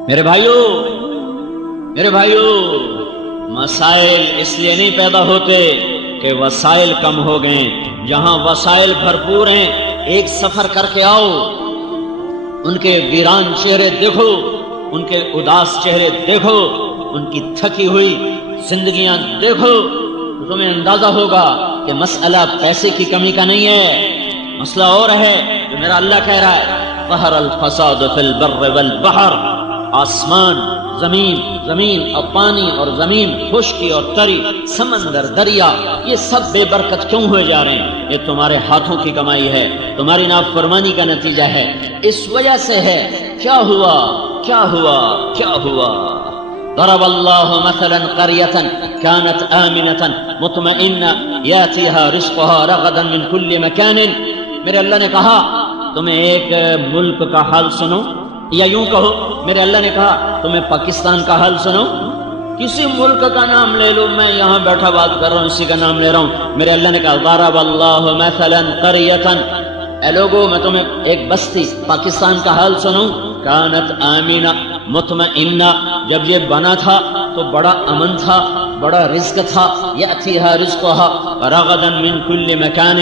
میرے بھائیو مسائل اس لیے نہیں پیدا ہوتے کہ وسائل کم ہو گئے. جہاں وسائل بھرپور ہیں ایک سفر کر کے آؤ، ان کے ویران چہرے دیکھو، ان کے اداس چہرے دیکھو، ان کی تھکی ہوئی زندگیاں دیکھو، تو تمہیں اندازہ ہوگا کہ مسئلہ پیسے کی کمی کا نہیں ہے. مسئلہ اور ہے جو میرا اللہ کہہ رہا ہے ظہر الفساد فی البر والبحر. آسمان، زمین اور پانی اور زمین، خشکی اور تری، سمندر، دریا، یہ سب بے برکت کیوں ہوئے جا رہے ہیں؟ یہ تمہارے ہاتھوں کی کمائی ہے، تمہاری نافرمانی کا نتیجہ ہے. اس وجہ سے ہے. کیا ہوا؟ ضرب اللہ مثلا قریة كانت آمنة مطمئنة يأتيها رزقها رغدا من كل مكان. میرے اللہ نے کہا تمہیں ایک ملک کا حال سنو، یا یوں کہو میرے اللہ نے کہا تمہیں پاکستان کا حال سنو. کسی ملک کا نام لے لو، میں یہاں بیٹھا بات کر رہا ہوں اسی کا نام لے رہا ہوں. میرے اللہ نے کہا ضرب اللہ مثلا قریة. اے لوگو میں تمہیں ایک بستی پاکستان کا حال سنوں. کانت آمینہ مطمئنہ، جب یہ بنا تھا تو بڑا امن تھا، بڑا رزق تھا. یأتیہا رزقہا رغدا من کل مکان،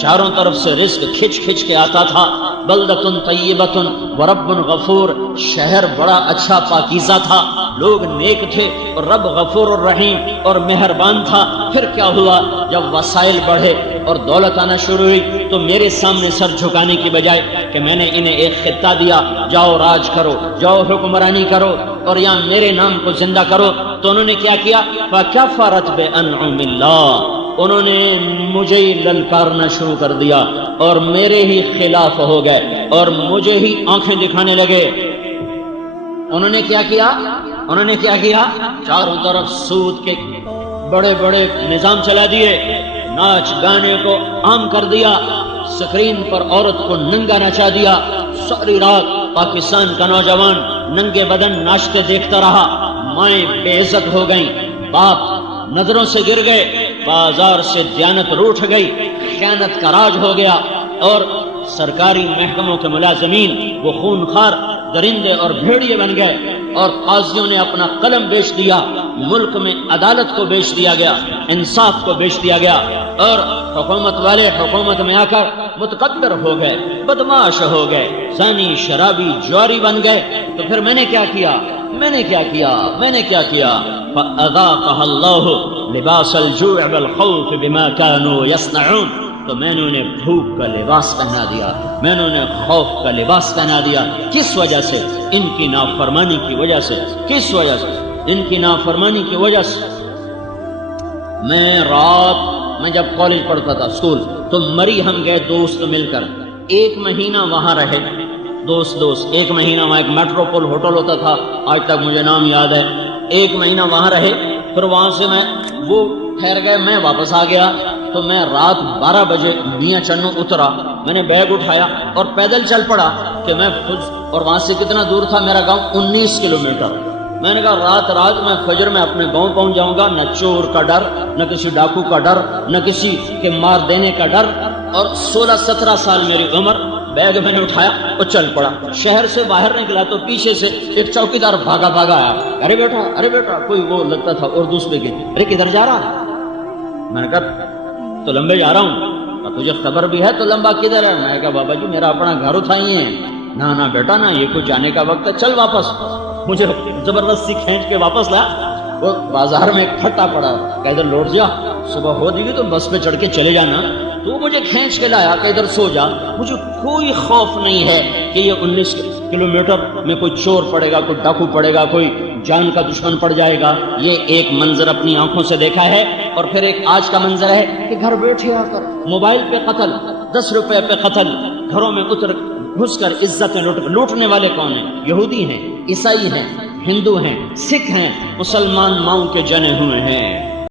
چاروں طرف سے رزق کھچ کے آتا تھا. بلدۃ طیبۃ ورب غفور، شہر بڑا اچھا پاکیزہ تھا، لوگ نیک تھے اور رب غفور الرحیم اور مہربان تھا. پھر کیا ہوا؟ جب وسائل بڑھے اور دولت آنا شروع ہوئی تو میرے سامنے سر جھکانے کی بجائے کہ میں نے انہیں ایک خطہ دیا، جاؤ راج کرو، جاؤ حکمرانی کرو اور یہاں میرے نام کو زندہ کرو، تو انہوں نے کیا کیا؟ فَكَفَرَتْ بِأَنْعُمِ اللَّهِ، انہوں نے مجھے ہی للکارنا شروع کر دیا اور میرے ہی خلاف ہو گئے اور مجھے ہی آنکھیں دکھانے لگے. انہوں نے کیا کیا؟ چاروں طرف سود کے بڑے بڑے نظام چلا دیے، ناچ گانے کو عام کر دیا، سکرین پر عورت کو ننگا نچا دیا. ساری رات پاکستان کا نوجوان ننگے بدن ناچتے دیکھتا رہا. مائیں بے عزت ہو گئیں، باپ نظروں سے گر گئے، بازار سے دیانت روٹھ گئی، خیانت کا راج ہو گیا، اور سرکاری محکموں کے ملازمین وہ خونخوار درندے اور بھیڑیے بن گئے، اور قاضیوں نے اپنا قلم بیچ دیا. ملک میں عدالت کو بیچ دیا گیا، انصاف کو بیچ دیا گیا، اور حکومت والے حکومت میں آ کر متکبر ہو گئے، بدماش ہو گئے، زانی شرابی جواری بن گئے. تو پھر میں نے کیا کیا؟ فَأَذَاقَهَا اللَّهُ لِبَاسَ الْجُوعِ وَالْخَوْفِ بِمَا كَانُوا يَصْنَعُونَ. تو میں نے انہیں بھوک کا لباس پہنا دیا، میں نے انہیں خوف کا لباس پہنا دیا. کس وجہ سے؟ ان کی نافرمانی کی وجہ سے. کس وجہ سے؟ ان کی نافرمانی کی وجہ سے. میں جب کالج پڑھتا تھا، اسکول، تو مری ہم گئے دوست مل کر، 1 مہینہ وہاں رہے. دوست 1 مہینہ وہاں ایک میٹروپول ہوٹل ہوتا تھا، آج تک مجھے نام یاد ہے، 1 مہینہ وہاں رہے، پھر وہاں سے وہ ٹھہر گئے، میں واپس آ گیا، تو میں رات 12 بجے میاں چنو اترا، میں نے بیگ اٹھایا اور پیدل چل پڑا کہ میں اور وہاں سے کتنا دور تھا میرا گاؤں؟ 19 کلومیٹر۔ میں نے کہا رات میں فجر میں اپنے گاؤں پہنچ جاؤں گا، نہ چور کا ڈر، نہ کسی ڈاکو کا ڈر، نہ کسی کے مار دینے کا ڈر، اور 16-17 سال میری عمر، بیگ میں نے اٹھایا اور چل پڑا۔ شہر سے باہر نکلا تو پیچھے سے ایک چوکیدار بھاگا آیا، ارے بیٹا، کوئی وہ لگتا تھا اردو میں کہ ارے کدھر جا رہا ہے؟ میں نے کہا تو لمبے جا رہا ہوں، تجھے خبر بھی ہے تو لمبا کدھر ہے؟ میں نے کہا بابا جی میرا اپنا گھر اٹھائی ہے۔ نہ بیٹا نہ، یہ کوئی جانے کا وقت ہے، چل واپس۔ مجھے زبردستی کھینچ کے واپس لا، وہ بازار میں کھٹا پڑا، کہ ادھر لوٹ جا، صبح ہو جائے گی تو بس پہ چڑھ کے چلے جانا۔ تو مجھے کھینچ کے لایا کہ ادھر سو جا۔ مجھے کوئی خوف نہیں ہے کہ یہ 19 کلومیٹر میں کوئی چور پڑے گا، کوئی ڈاکو پڑے گا، کوئی جان کا دشمن پڑ جائے گا۔ یہ ایک منظر اپنی آنکھوں سے دیکھا ہے، اور پھر ایک آج کا منظر ہے کہ گھر بیٹھے آ کر موبائل پہ قتل، 10 روپے پہ قتل، گھروں میں گھس کر عزتیں لوٹنے والے کون ہیں؟ یہودی ہیں، عیسائی ہیں، ہندو ہیں، سکھ ہیں، مسلمان ماؤں کے جنے ہوئے ہیں۔